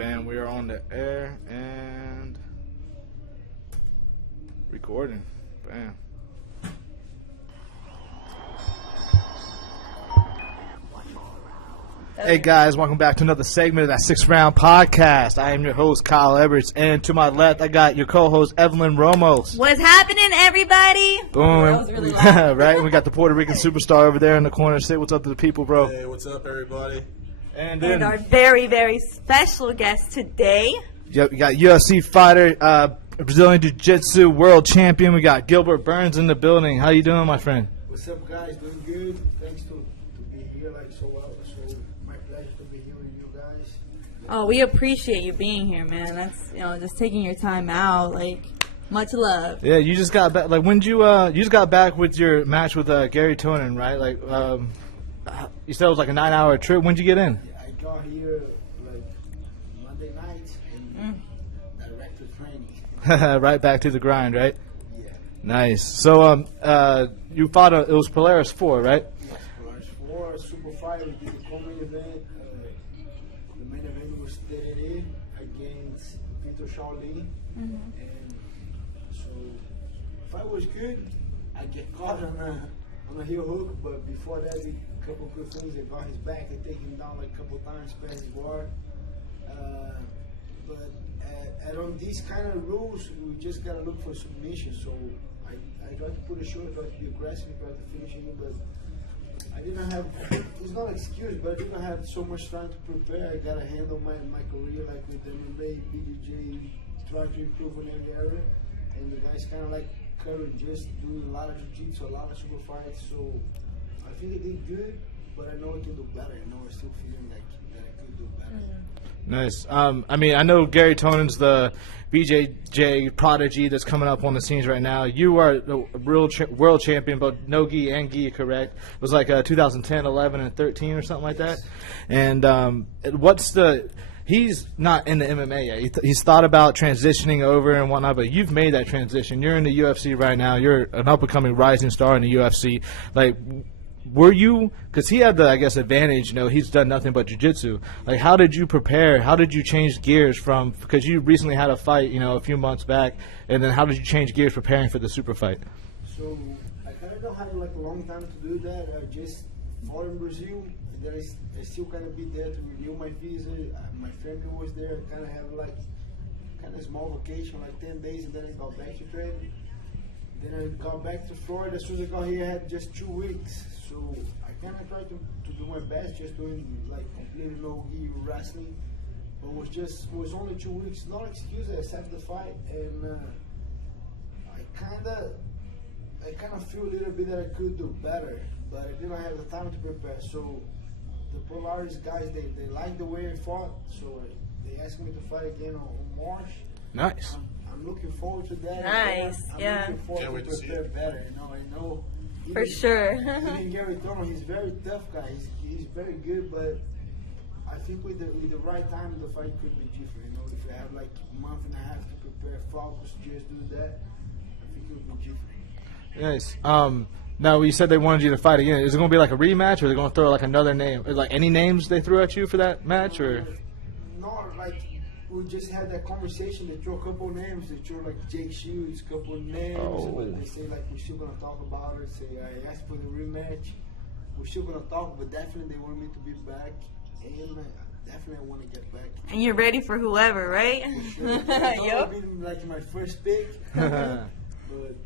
Bam, we are on the air and recording. Bam. Hey guys, welcome back to another segment of that 6th Round podcast. I am your host, Kyle Everts, and to my left, I got your co-host, Evelyn Ramos. What's happening, everybody? Boom. That was really loud. Right? We got the Puerto Rican superstar over there in the corner. Say what's up to the people, bro. Hey, what's up, everybody? And And our very, very special guest today. Yep, we got UFC fighter, Brazilian Jiu-Jitsu world champion. We got Gilbert Burns in the building. How you doing, my friend? What's up, guys? Doing good. Thanks to be here so well. So my pleasure to be here with you guys. Oh, we appreciate you being here, man. That's, just taking your time out. Much love. Yeah, you just got back. Like, when you just got back with your match with Garry Tonon, right? Like, you said it was like a 9-hour trip. When'd you get in? Yeah, I got here Monday night and direct to training. Right back to the grind, right? Yeah. Nice. So, you fought it was Polaris 4, right? Yes, Polaris 4, super fight. We did the co-main event. The main event was Tereré against Vitor Shaolin. And so, fight was good. I get caught on a heel hook, but before that, we a couple of good things. I got his back. I take him down a couple of times, spare his guard. But on these kind of rules, we just gotta look for submission. So I tried to put a show, I tried to be aggressive, I tried to finish him, but I didn't have. It's not an excuse, but I didn't have so much time to prepare. I gotta handle my career like with MMA, BJJ, try to improve in every area, and the guys kind of like Curry just doing a lot of jiu-jitsu, a lot of super fights. So I think I did good, but I know I can do better. I know I'm still feeling like that I could do better. Nice. I mean, I know Garry Tonon's the BJJ prodigy that's coming up on the scenes right now. You are the real world champion, both no gi and gi, correct? It was like 2010, 11, and 13 or something like that. And he's not in the MMA yet. He's thought about transitioning over and whatnot, but you've made that transition. You're in the UFC right now. You're an up-and-coming rising star in the UFC. Like, were you, because he had the, I guess, advantage, he's done nothing but jiu-jitsu. Like, how did you prepare? How did you change gears from, because you recently had a fight, a few months back, and then how did you change gears preparing for the super fight? So, I kind of don't have a long time to do that. I just fought in Brazil, and then I still kind of be there to renew my visa. My family was there. I kind of have kind of small vacation, 10 days, and then I got back to training. Then I got back to Florida. As soon as I got here, I had just 2 weeks. So I kind of tried to do my best, just doing completely no-gi wrestling. But was only 2 weeks. Not an excuse. I accepted the fight, and I kind of feel a little bit that I could do better, but I didn't have the time to prepare. So the Polaris guys, they liked the way I fought, so they asked me to fight again on March. Nice. I'm looking forward to that. Nice, I'm looking forward to prepare better. I know. For sure. Even Garry Tonon, he's a very tough guy. He's very good, but I think with the right time, the fight could be different. If you have a month and a half to prepare, focus, just do that, I think it would be different. Nice. Now, you said they wanted you to fight again. Is it going to be like a rematch, or are they going to throw another name? Any names they threw at you for that match, or? No, we just had that conversation. They threw a couple names. They threw Jake Shields, a couple names. Oh. But they say we're still gonna talk about it. Say I asked for the rematch. We're still gonna talk, but definitely they want me to be back, and definitely I want to get back. And you're ready for whoever, right? For sure. That would be my first pick. But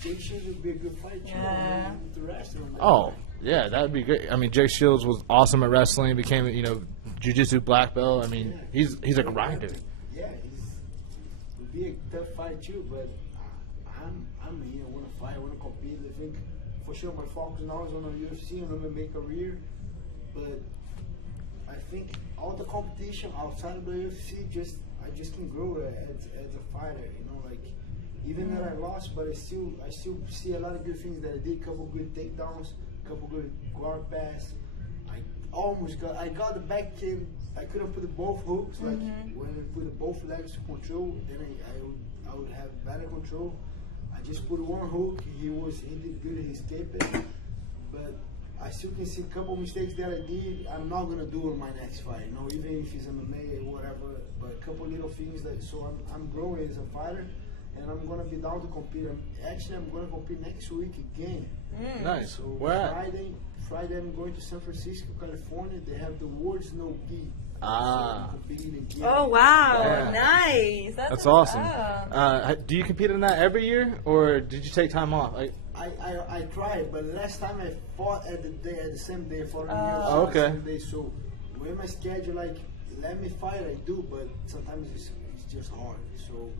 Jake Shields would be a good fight. Yeah. To wrestle him. Oh, yeah, that would be great. I mean, Jake Shields was awesome at wrestling. Became, jiu-jitsu black belt. I mean, he's a grinder. Yeah, it would be a tough fight too. But I'm here. I want to fight. I want to compete. I think for sure my focus now is on the UFC and MMA career. But I think all the competition outside of the UFC, I just can grow as a fighter. Even that I lost, but I still see a lot of good things that I did. Couple good takedowns, couple good guard pass. I got the back kick. I couldn't put the both hooks. When I put both legs to control, then I would have better control. I just put one hook. He did good. He escaped it. But I still can see a couple mistakes that I did. I'm not gonna do in my next fight. Even if it's MMA or couple little things that. So I'm growing as a fighter, and I'm gonna be down to compete. I'm gonna compete next week again. Nice. So Where at? Friday I'm going to San Francisco, California. They have the world's no gi. Ah. So I'm competing again. Oh wow, Yeah. nice. That's what's awesome. up. Do you compete in that every year, or did you take time off? I tried, but last time I fought at the same day. I fought on Oh, okay. the same day. So when my schedule let me fight, I do, but sometimes it's just hard. So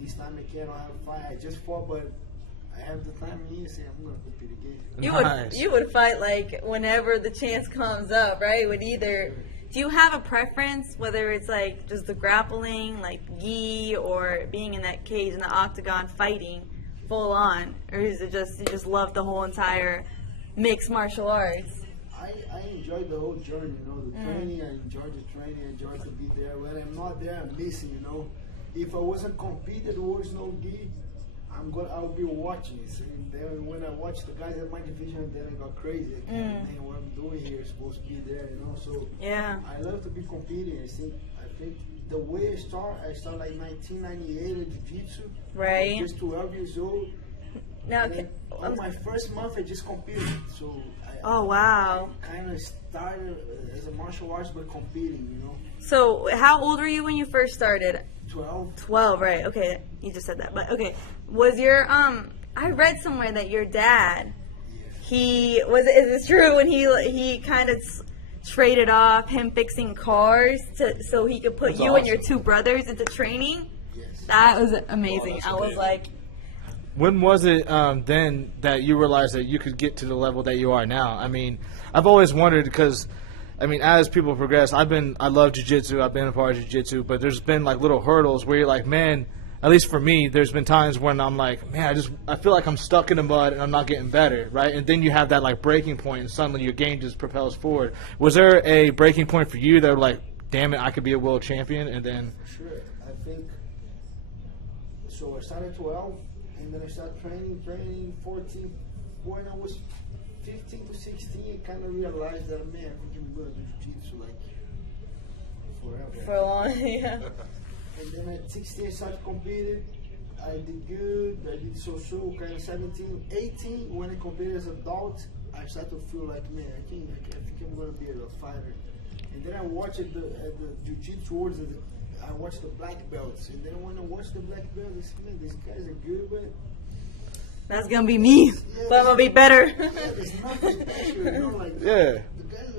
this time I cannot have a fight. I just fought, but I have the time in here. Say I'm gonna compete again. You would fight like whenever the chance comes up, right? Do you have a preference, whether it's like just the grappling, like gi, or being in that cage in the octagon fighting full on, or is it just you just love the whole entire mixed martial arts? I enjoy the whole journey, the training. I enjoy the training. I enjoy to be there. When I'm not there, I'm missing. If I wasn't competing, there was no gi. I'll be watching it. And then when I watch the guys at my division, then I got crazy. I can't think what I'm doing here is supposed to be there, So yeah, I love to be competing. I think the way I start like 1998 in jiu-jitsu. right. Just 12 years old. Now, On my first month, I just competed. So oh wow. I kind of started as a martial arts, but competing. So how old were you when you first started? 12. 12, right? Okay, you just said that, but okay. Was your I read somewhere that your dad, is this true? When he kind of traded off him fixing cars so he could put That's you awesome. and your two brothers into training? Yes. That was amazing. Oh, I was like, When was it then that you realized that you could get to the level that you are now? I mean, I've always wondered because, as people progress, I love jiu-jitsu. I've been a part of jiu-jitsu, but there's been like little hurdles where you're like, man, at least for me, there's been times when I'm like, man, I feel like I'm stuck in the mud and I'm not getting better, right? And then you have that like breaking point and suddenly your game just propels forward. Was there a breaking point for you that were like, damn it, I could be a world champion? And then Sure. I think so. I started 12, and then I started training 14. When I was 15 to 16, I kind of realized that, man, I think I'm going to do jiu-jitsu like forever. for a long, yeah. And then at 16, I started competing. I did good. I did so-so, kind of 17, 18. When I competed as an adult, I started to feel like, man, I think I'm going to be a fighter. And then I watched the jiu-jitsu wars. I watched the black belts. And then when I watched the black belts, I said, man, these guys are good, but That's gonna be me, but I'm gonna be better. yeah, there's nothing special, like Yeah. The guys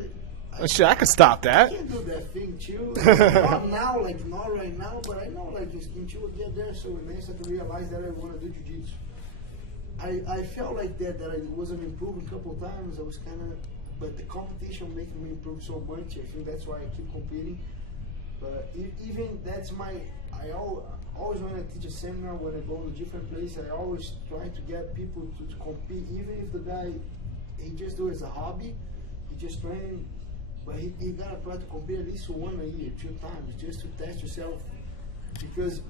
are, shit, I could stop I that. can't do that thing too. Not now, not right now, but I know, until I get there, so then I started to realize that I want to do jiu-jitsu. I felt like that I wasn't improving a couple of times. I was but the competition making me improve so much. I think that's why I keep competing. But even that's I always when I teach a seminar, when I go to different places, I always try to get people to compete, even if the guy, he just do it as a hobby, he just train, but he gotta try to compete at least 1 a year, 2 times, just to test yourself. Because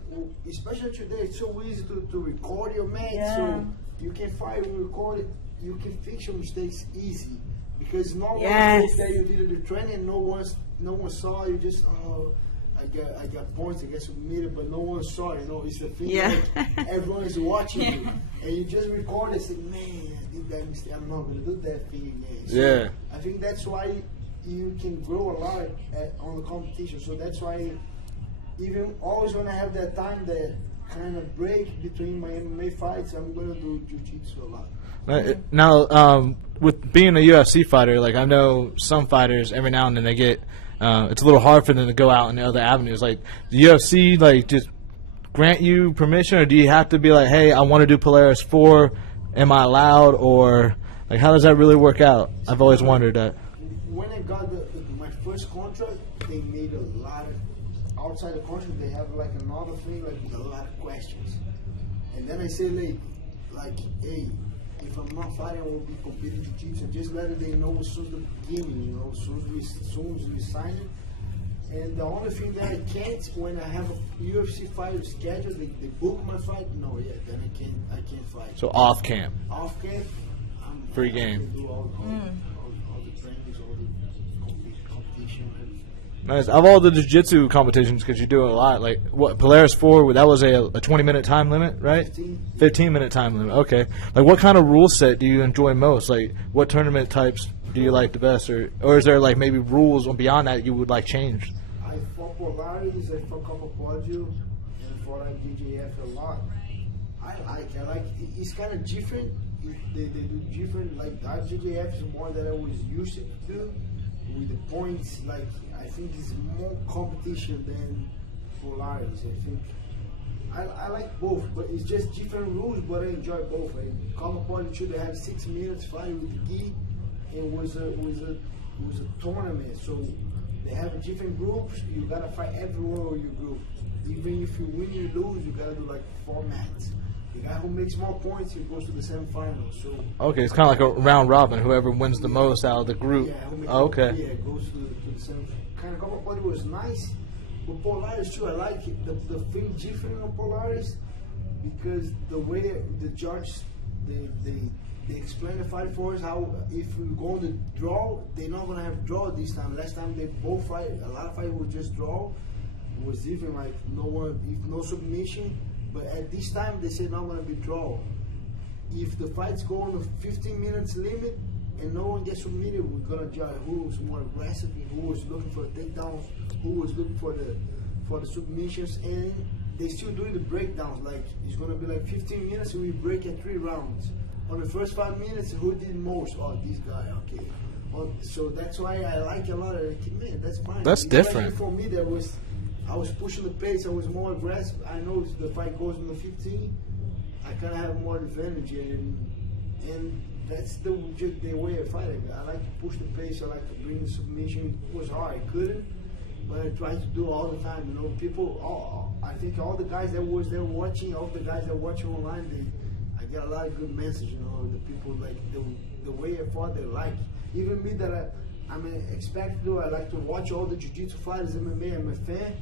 especially today, it's so easy to record your match, so you can fight and record it, you can fix your mistakes easy. Because no one that you did the training, no one saw you. Just I got points. I guess we made it, but no one saw. It's a thing. Like everyone is watching you, and you just record and say, "Man, I did that mistake. I'm not gonna do that thing again." So I think that's why you can grow a lot on the competition. So that's why even always when I have that time, that kind of break between my MMA fights, I'm gonna do jiu-jitsu a lot. Now, with being a UFC fighter, like I know some fighters every now and then they get it's a little hard for them to go out in the other avenues. Like the UFC, like just grant you permission, or do you have to be like, hey, I want to do Polaris 4, am I allowed, or like how does that really work out? I've always wondered that. When I got my first contract, they made a lot of outside the contract. They have like another thing, like with a lot of questions, and then I say like, hey, if I'm not fighting, I will be competing jiu-jitsu. Just let they know as soon as the beginning, as soon as we sign it. And the only thing that I can't, when I have a UFC fight scheduled, they book my fight. No, then I can't fight. So off camp. Off camp, Free I game. can do all the trainings, all the competition. Nice. Of all the jiu-jitsu competitions, because you do it a lot, like what Polaris 4, that was a 20-minute time limit, right? 15-minute time limit. Okay. Like what kind of rule set do you enjoy most? Like what tournament types do you like the best, or is there like maybe rules beyond that you would like change? I fought Polaris, I fought Copa Podio, and I fought BJJ a lot. I like it's kind of different. They do different. Like BJJ is more that I was used to do with the points. Like I think it's more competition than Polaris. I think I like both, but it's just different rules. But I enjoy both. Copa Podio too, they have 6 minutes fighting with the gi. It was a tournament, so they have different groups. You gotta fight everyone in your group. Even if you win or lose, you gotta do like 4 mats. The guy who makes more points, he goes to the semifinals. So okay, it's kind of like a round robin. Whoever wins the most out of the group. Yeah, okay. Yeah, goes to the semifinals. Kind of Copa Podio was nice, but Polaris too. I like it. The thing different on Polaris because the way the judges they explain the fight for us how if we go to draw, they're not gonna have draw this time. Last time they both fight, a lot of fight would just draw. It was even like no submission. But at this time they say not gonna be draw. If the fights go on the 15 minutes limit and no one gets submitted, we're gonna judge who was more aggressive, who was looking for the takedowns, who was looking for the submissions, and they still doing the breakdowns. Like it's gonna be like 15 minutes and we break at 3 rounds. On the first 5 minutes, who did most? Oh, this guy, okay. So that's why I like a lot of it. Man, that's fine. That's different. For me, I was pushing the pace. I was more aggressive. I know if the fight goes in the 15, I kind of have more advantage, and that's the way I fight. I like to push the pace. I like to bring the submission. It was hard. I couldn't, but I tried to do it all the time. You know, people. I think all the guys that was there watching, all the guys that watch online, I get a lot of good message. You know, the people like the way I fought. They like even me that I'm an expert to do. I like to watch all the jiu-jitsu fighters, MMA. I'm a fan.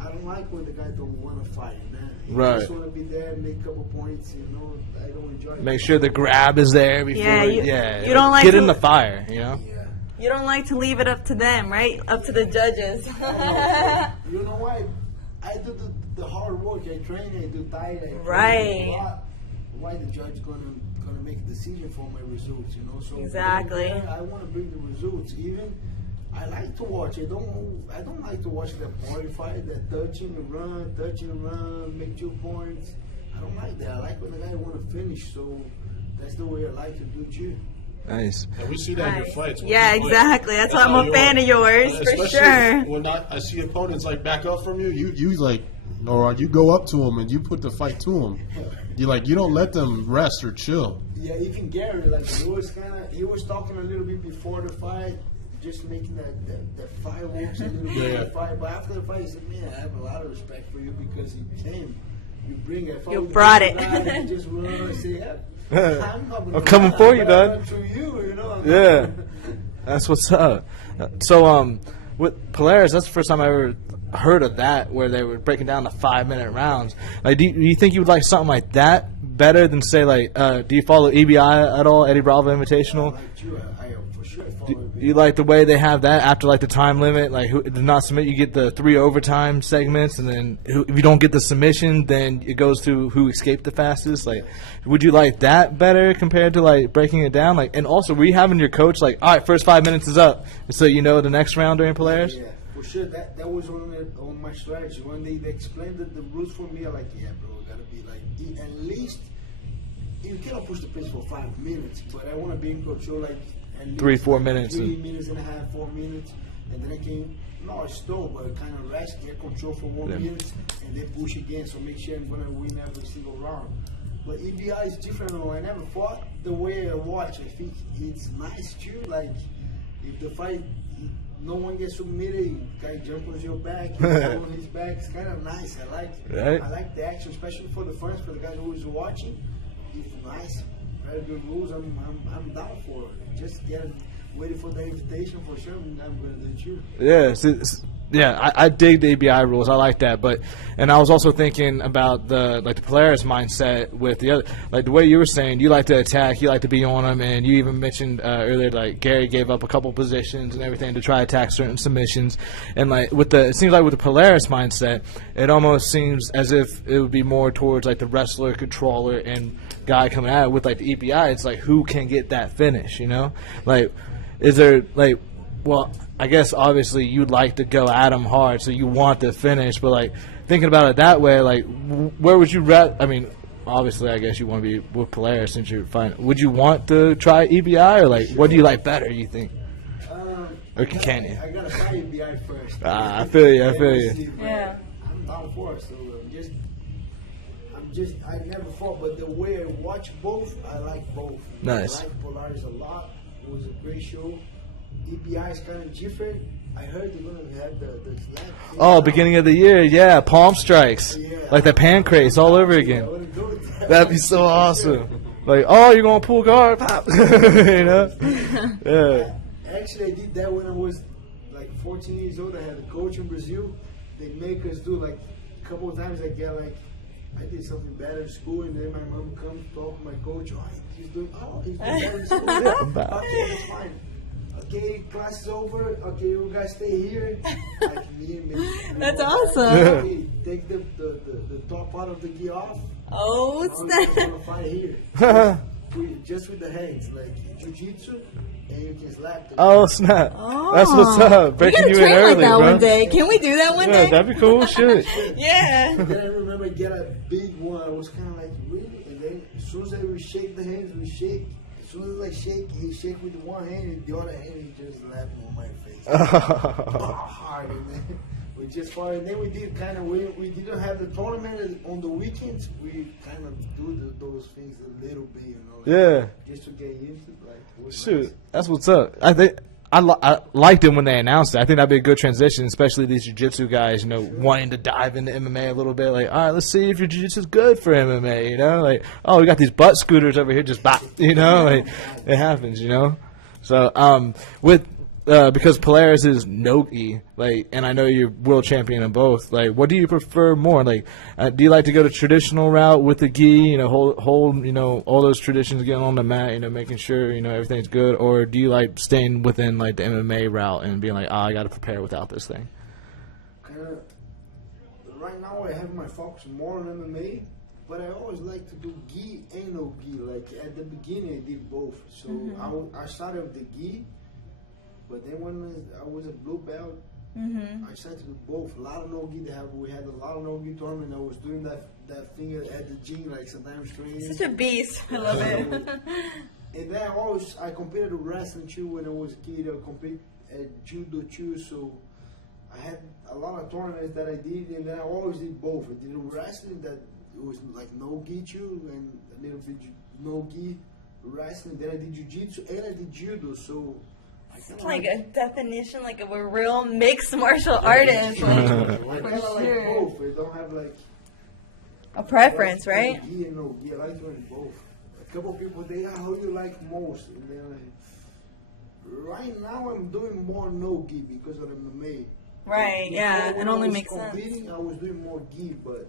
I don't like when the guy don't want to fight, man. He just want to be there, make a couple points, you know. I don't enjoy it. Make sure the grab is there before. You don't like get in the fire, you know. Yeah. You don't like to leave it up to them, right? Up to the judges. You know why? I do the hard work. I train. I do diet. I train right. A lot. Why the judge gonna make a decision for my results? You know. So exactly. I want to bring the results. Even I like to watch. I don't like to watch the party fight, that touching and run, make 2 points. I don't like that. I like when the guy want to finish. So that's the way I like to do too. Nice. And we see that in your fights. Yeah, exactly. That's why I'm a fan of yours, for sure. When I see opponents like back up from you, you like, or you go up to them and you put the fight to them. You don't let them rest or chill. Yeah, even Garry, like he was talking a little bit before the fight, just making that fireworks a little bit of the fight. But after the fight, he said, "Man, I have a lot of respect for you because you came, you bring it. You brought it. You just run and say, yeah, I'm coming for you, dog. To you know. Yeah, that's what's up. So, with Polaris, that's the first time I ever heard of that, where they were breaking down the 5-minute rounds. Like, do you think you would like something like that better than say like? Do you follow EBI at all? Eddie Bravo Invitational. Do you like the way they have that after like the time limit? Like, who does not submit, you get the 3 overtime segments, and then if you don't get the submission, then it goes to who escaped the fastest. Like, would you like that better compared to like breaking it down? Like, and also, were you having your coach like, all right, first 5 minutes is up, so you know the next round during Polaris? Yeah, for sure. That was on my strategy when they explained the rules for me. I'm like, yeah, bro, it gotta be like at least you cannot push the pace for 5 minutes, but I want to be in control like. 3-4 minutes. 3 minutes and a half, 4 minutes, and then I can not stall, but kind of rest, get control for 1 minute, and then push again. So make sure I'm gonna win every single round. But EBI is different. I never fought the way I watch. I think it's nice too. Like if the fight, no one gets submitted, guy jump on your back, you go on his back. It's kind of nice. I like the action, especially for the fans, for the guys who is watching. It's nice. Very good rules. I'm down for it. Just get waiting for the invitation for sure. I'm gonna do it too. Yeah, I dig the ABI rules. I like that, and I was also thinking about the Polaris mindset with the other, like the way you were saying, you like to attack, you like to be on them, and you even mentioned earlier like Garry gave up a couple positions and everything to try to attack certain submissions, and like it seems like with the Polaris mindset, it almost seems as if it would be more towards like the wrestler, controller, and guy coming at it. With like the EBI, it's like who can get that finish, you know? Like, is there like, well, I guess obviously you'd like to go at him hard, so you want the finish. But like thinking about it that way, like where would you rather? I mean, obviously, I guess you want to be with Polaris since you're fine. Would you want to try EBI, or like what do you like better? You think? Or can you? I gotta try EBI first. I feel you. Yeah. I'm down for it, so I never fought, but the way I watch both, I like both. Nice. I like Polaris a lot. It was a great show. EBI is kind of different. I heard they're going to have the slap. Oh, beginning of the year, yeah, palm strikes. Yeah. Like the pancrase all over again. That'd be so awesome. Like, oh, you're going to pull guard, pop. You know? Yeah. Actually, I did that when I was like 14 years old. I had a coach in Brazil. They make us do like a couple of times. I get like, I did something bad in school, and then my mom comes talk to my coach. He's doing bad in school. Okay, that's fine. Okay, class is over. Okay, you guys stay here. Like me and me. That's awesome. Okay, take the top part of the gi off. Oh, Now you guys wanna fight here. Just with the hands, like jiu-jitsu, and you can slap them. Oh, snap. Oh. That's what's up. Breaking you in train early, like that bro. one day. Can we do that one Yeah, day? that'd be cool. Shit. Yeah. Then I remember get a big one. I was kind of like, really? And then as soon as I would shake the hands, we shake. As soon as I shake, he shake with one hand, and the other hand, he just slapped me on my face. Hard, and then we just fought. And then we did kind of, we didn't have the tournament on the weekends. We kind of do those things a little bit, you know. Like, Yeah. Just to get used to it. Like, it was Shoot, nice. that's what's up. I think I liked it when they announced it. I think that'd be a good transition, especially these jiu-jitsu guys, you know, wanting to dive into MMA a little bit. Like, all right, let's see if your jiu-jitsu is good for MMA, you know? Like, oh, we got these butt scooters over here, just bop, you know? Like, it happens, you know? So, because Polaris is no-gi, like, and I know you're world champion in both. Like, what do you prefer more? Like, do you like to go the traditional route with the gi? You know, hold, you know, all those traditions, getting on the mat, you know, making sure you know everything's good, or do you like staying within like the MMA route and being like, I got to prepare without this thing? Right now, I have my focus more on MMA. But I always like to do gi and no gi. Like at the beginning, I did both. So I started with the gi. But then when I was a blue belt, I started to do both. A lot of no-gi. We had a lot of no-gi tournament. I was doing that thing at the gym, like sometimes training. Such a beast. I love it. And then I competed with wrestling too when I was a kid. I competed at judo too. So I had a lot of tournaments that I did, and then I always did both. I did wrestling that it was like no-gi too, and a little bit no-gi wrestling. Then I did jiu-jitsu and I did judo. So It's like a definition, like of a real mixed martial artist. Like, I for kind of like sure. both. I don't have like A preference, right? gi and no gi. I like doing both. A couple of people they how you like most, and then right now I'm doing more no gi because of MMA. Right, yeah, Before, it when I only was makes sense. competing, I was doing more gi, but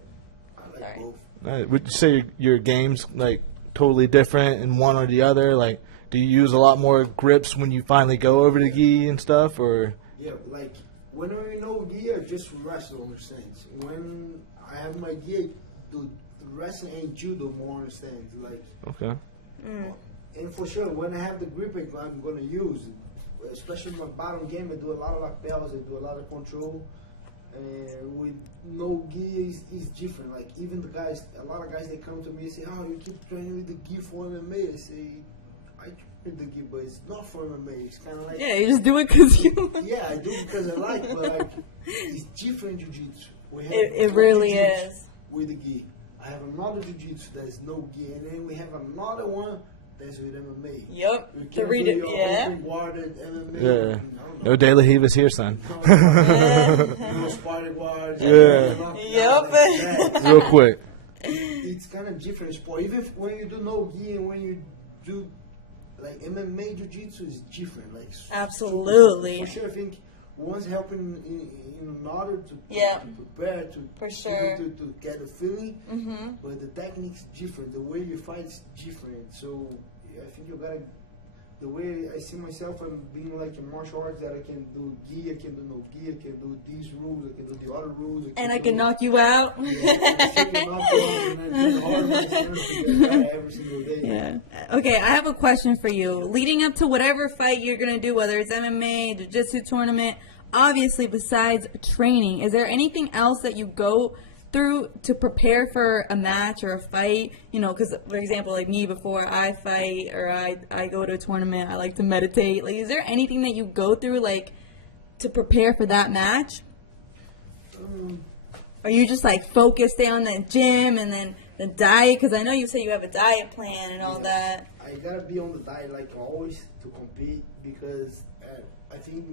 I like both. Would you say your game's like totally different in one or the other? Like, do you use a lot more grips when you finally go over to gi and stuff, or? Yeah, like when I no gi, I just wrestle on the stands. When I have my gi, I do wrestling and judo more on the stands. Like, Okay. and for sure, when I have the grip, I'm gonna use, especially my bottom game. I do a lot of lapels, I do a lot of control. And with no gi is different. Like even the guys, a lot of guys they come to me and say, "Oh, you keep training with the gi for MMA." I say, "I train with the gi, but it's not for MMA. It's kind of like Yeah, you just do it because you. yeah, I do because I like, but like it's different jiu-jitsu. We have It one really jiu-jitsu is. with the gi. I have another jiu-jitsu that is no gi, and then we have another one that's with MMA. Yep. We To can read do it, your yeah. open guarded MMA. Yeah. I don't know. No De La Rivas here, son. No sparring guards. Yeah. Yep. Real quick. It's kind of different sport. Even when you do no gi and when you do like MMA Jiu-Jitsu is different. Like Absolutely. For sure, I think one's helping in order to prepare For sure. to get a feeling, but the technique's different. The way you fight is different. So I think you gotta. The way I see myself, I'm being like in martial arts that I can do gi, I can do no gi, I can do these rules, I can do the other rules. I can knock you out. Every single day. Yeah. Okay, I have a question for you. Leading up to whatever fight you're going to do, whether it's MMA, jiu-jitsu tournament, obviously besides training, is there anything else that you go through to prepare for a match or a fight? You know, because, for example, like me, before I fight or I go to a tournament, I like to meditate. Like, is there anything that you go through, like, to prepare for that match? Or you just, like, focus, stay on the gym and then the diet? Because I know you say you have a diet plan and all that. I gotta be on the diet like always to compete, because I think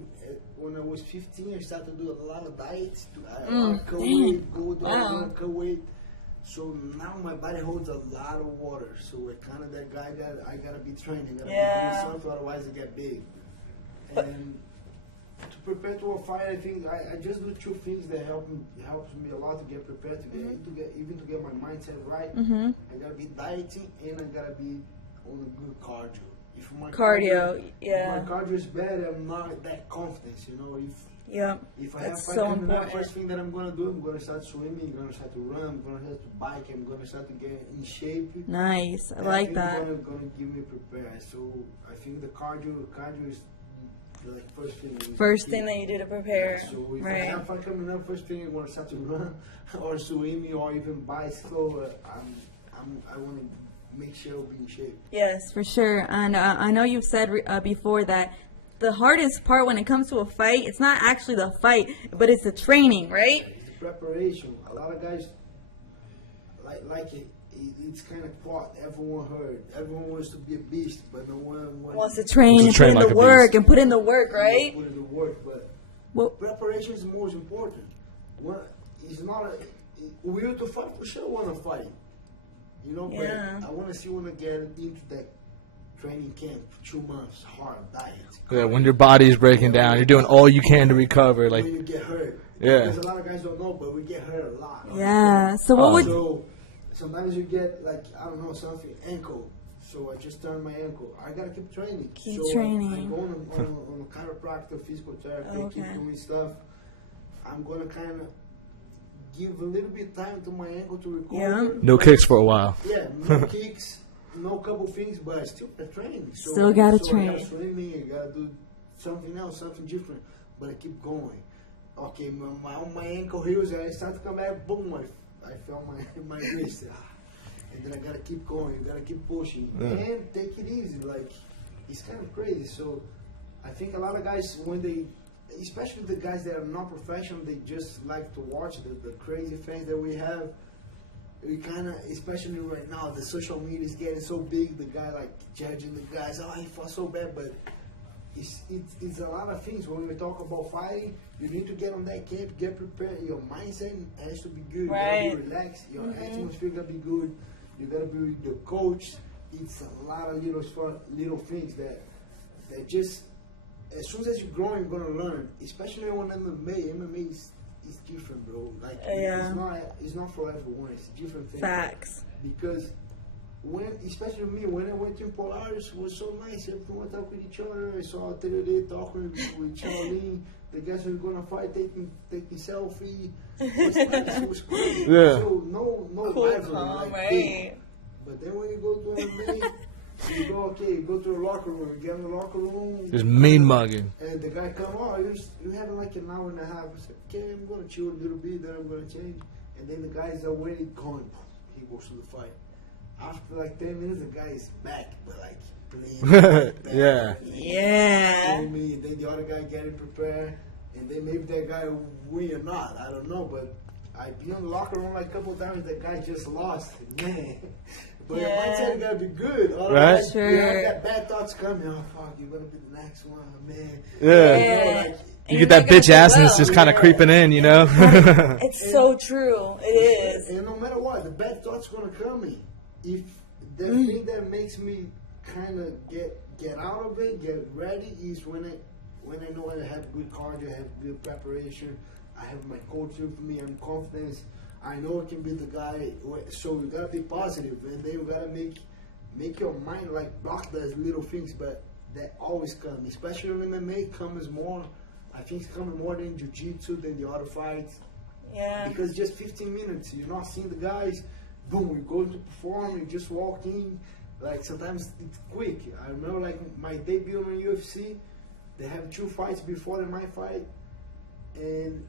when I was 15, I started to do a lot of diets. I cut weight, go down, cut weight. So now my body holds a lot of water. So I kind of that guy that I gotta be training, gotta be doing something, otherwise I get big. And to prepare to a fight, I think I just do two things that helps me a lot to get prepared, to get my mindset right. I gotta be dieting and I gotta be on a good cardio. If my cardio is bad, I'm not that confident, you know. If I have fight coming up, first thing that I'm gonna do, I'm gonna start swimming, I'm gonna start to run, I'm gonna start to bike, I'm gonna start to get in shape. Nice, I like that. Gonna give me prepared. So I think the cardio is like first thing that you do to prepare. So if I have fun coming up, first thing I'm gonna start to run or swimming or even bicycle. I want to make sure I'll be in shape. Yes, for sure. And I know you've said before that the hardest part when it comes to a fight, it's not actually the fight, but it's the training, right? It's the preparation. A lot of guys like it. It's kind of caught. Everyone heard. Everyone wants to be a beast, but no one wants to train and put in the work and put in the work, right? Put in the work, but preparation is the most important. It's not will to fight for sure. Want to fight, you know? But I want to see when I get into that training camp, 2 months, hard diet. Yeah, when your body is breaking down, you're doing all you can to recover. Like when you get hurt. Yeah. Because a lot of guys don't know, but we get hurt a lot. Yeah. So what would sometimes you get, like, I don't know, something, ankle. So I just turned my ankle. I got to keep training. Keep training. I'm going on a chiropractor, physical therapy, keep doing stuff. I'm going to kind of give a little bit time to my ankle to recover. Yeah. No kicks for a while. Yeah, no kicks, no couple things, but I still got training. Still got to train. I got swimming, I got to do something else, something different. But I keep going. Okay, my ankle heals, I start to come back, boom, I felt my wrist, and then I gotta keep going. You gotta keep pushing and take it easy. Like, it's kind of crazy. So I think a lot of guys, when they, especially the guys that are not professional, they just like to watch the crazy fans that we have. We kind of, especially right now, the social media is getting so big. The guy like judging the guys. Oh, he fought so bad, but. It's a lot of things. When we talk about fighting, you need to get on that camp, get prepared. Your mindset has to be good. Right. You gotta be relaxed. Your atmosphere gotta be good. You gotta be with the coach. It's a lot of little things that just, as soon as you grow, you're gonna learn. Especially on MMA. MMA is different, bro. Like it's not for everyone. It's a different thing. Facts. Because especially me, when I went to Polaris, it was so nice. Everyone talk with each other. I saw Terere talking with Shaolin. The guys who were gonna fight, taking selfie. It was nice. It was crazy. Yeah. So no rivalry, like big. But then when you go to MMA, you go to the locker room. You get in the locker room. Just mean mugging. And the guy come on, you're having like an hour and a half. I said, okay, I'm gonna chill a little bit. Then I'm gonna change. And then the guy's already gone. He goes to the fight. After like 10 minutes, the guy is back, but like playing. Yeah. Me, then the other guy getting prepared, and then maybe that guy win or not. I don't know, but I be in the locker room like a couple of times. That guy just lost, man. But your mindset gotta be good. Right. Sure. You have that bad thoughts coming. Oh fuck, you're gonna be the next one, man. Yeah. You know, like, you get that bitch assness just kind of creeping in, you know. It's so true. It is. And no matter what, the bad thoughts gonna come in. If the thing that makes me kind of get get out of it, get ready, is when I know I have good cardio, I have good preparation, I have my coach with me, I'm confident, I know I can be the guy. So you gotta be positive, and then you gotta make your mind like block those little things, but that always come, especially in MMA, comes more. I think it's coming more than jiu-jitsu than the other fights. Yeah. Because just 15 minutes, you're not seeing the guys. Boom, you go to perform, you just walk in. Like sometimes it's quick. I remember like my debut in the UFC. They have 2 fights before my fight, and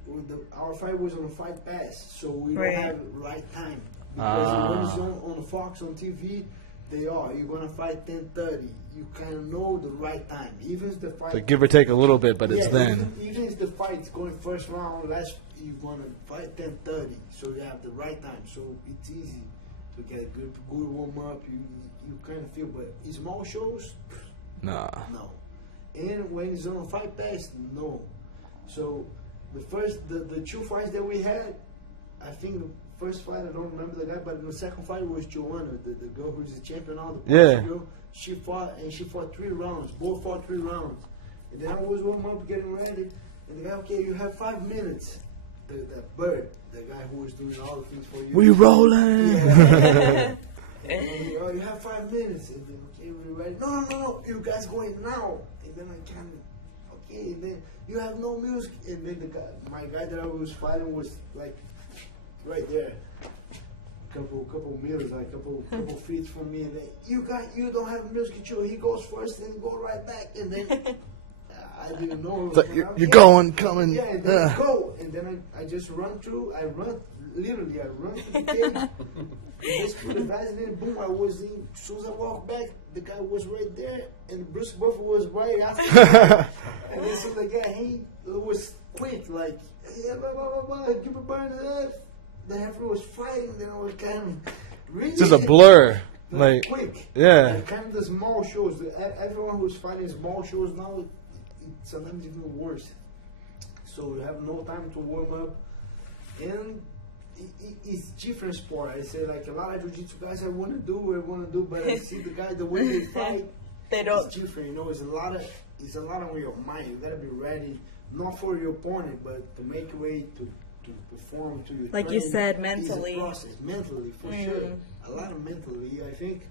our fight was on Fight Pass, so we don't have right time. Because when it's on Fox on TV, you're gonna fight 10:30. You kind of know the right time. Even if the fight, So give or take a little bit, but it's then. Even if the fight's going first round, you're gonna fight 10:30. So you have the right time. So it's easy to get a good warm up. You kind of feel, but small shows, Nah. no. And when it's on Fight Pass, no. So the 2 fights that we had, I think the first fight, I don't remember the guy, but the second fight was Joanna, the girl who's the champion now, the girl. She fought 3 rounds. Both fought 3 rounds. And then I was warming up, getting ready, and the guy, okay, you have 5 minutes. The Bird, the guy who was doing all the things for you. We rolling. Yeah. And you have 5 minutes. And then, okay, we're ready. No, you guys going now. And then I kind of, okay, and then you have no music. And then my guy that I was fighting was like right there. Couple meters, like couple feet from me, and then you don't have music too. He goes first and go right back, and then I didn't know. So you're going, coming. Yeah, and then I go, and then I just run through. I run to the cage. Just put the guys in, and boom, I was in. As soon as I walked back, the guy was right there, and Bruce Buffer was right after me. And then so the guy, it was quick, like, yeah, Gilbert Burns. The referee was fighting, then I was kind of really. It's just a blur. Like quick. Yeah. Like kind of the small shows. Everyone who's fighting small shows now, it's sometimes even worse. So you have no time to warm up. And it's different sport. I say like a lot of jiu-jitsu guys I want to do, but I see the guys, the way they fight, they don't. It's different, you know, it's a lot on your mind. You gotta be ready, not for your opponent, but to make a way to perform to your like training. you said, mentally. It's a process, mentally, for sure. A lot of mentally. I think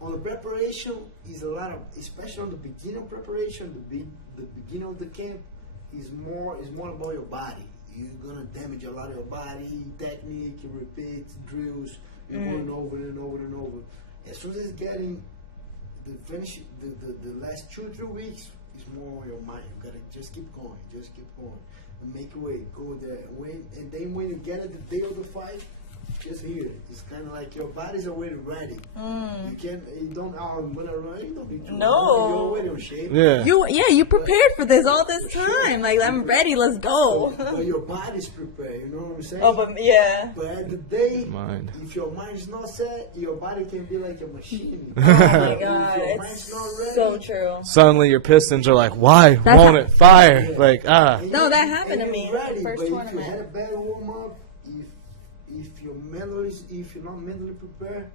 on the preparation is a lot of, especially on the beginning of preparation, the beginning of the camp is more about your body. You're gonna damage a lot of your body, technique, repeats, drills. You're going over and over and over. As soon as it's getting the finish, the last 2-3 weeks is more on your mind. You gotta just keep going, and make your way, go there. And then when you get at the day of the fight, just here. It's kind of like your body's already ready. You don't. I'm gonna run. You don't need to. No. You're already in shape. Yeah. You prepared for this all this time. Like I'm ready. Let's go. But your body's prepared. You know what I'm saying? Oh, but yeah. But at the day, Mind. if your mind's not set, your body can be like a machine. Oh my God, If your mind's it's not ready, so true. Suddenly your pistons are like, why won't it fire? Like No, that happened to me in the ready, first but tournament. if you had a bad warm up, if you're not mentally prepared,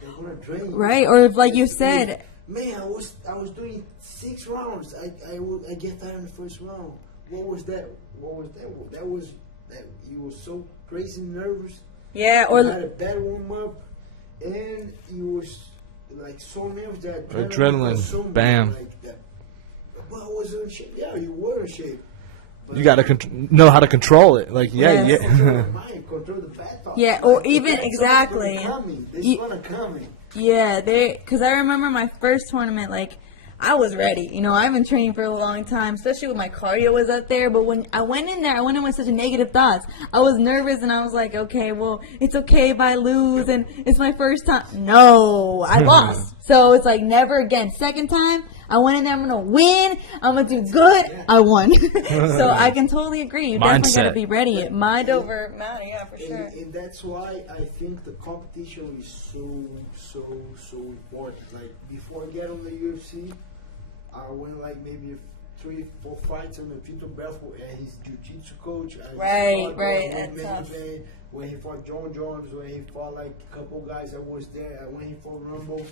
they're gonna drain you. Right, or if like you said, Man, I was doing 6 rounds. I get tired in the first round. What was that? That you were so crazy nervous. yeah, You or had a bad warm up, and you was like so nervous that Adrenaline, consumed you bam. Like that. But I was in shape. Yeah, you were in shape. But You got to know how to control it. Like, Yes. control yeah. the mind, control the bad thoughts. Yeah, or The even bad thoughts exactly. gonna come. They're You- gonna come in. yeah, because I remember my first tournament, like I was ready. You know, I've been training for a long time, especially when my cardio was up there. But when I went in there, I went in with such negative thoughts. I was nervous, and I was like, okay, well, it's okay if I lose, and it's my first time. No, I lost. So it's like never again. Second time, I went in there, I'm going to win. I'm going to do good. I won. So I can totally agree. You definitely got to Mindset. be ready. Mind over matter, yeah, for sure. And that's why I think the competition is so important. Like before I get on the UFC, I went like maybe 3-4 fights on the Vito Belfort and his jiu-jitsu coach. Right, that's tough. When he fought John Jones, when he fought like a couple guys that was there, when he fought Rumble.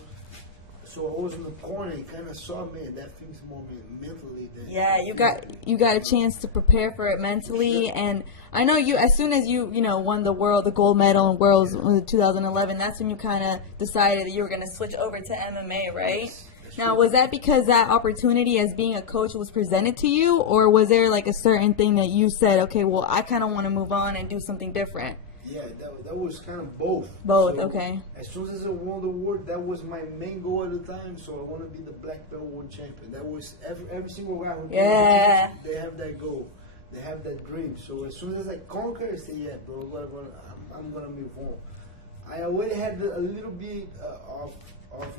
So I was in the corner and kind of saw, man, that thing's more mentally than. Yeah, you got a chance to prepare for it mentally, and I know you. As soon as you won the gold medal in Worlds in 2011, that's when you kind of decided that you were going to switch over to MMA, right? Now, was that because that opportunity as being a coach was presented to you, or was there like a certain thing that you said, okay, well, I kind of want to move on and do something different? Yeah, that was kind of both. Both, so okay. As soon as I won the award, that was my main goal at the time. So I want to be the black belt world champion. That was every single guy who they have that goal. They have that dream. So as soon as I conquer, I say, yeah, bro, I'm gonna move on. I already had a little bit of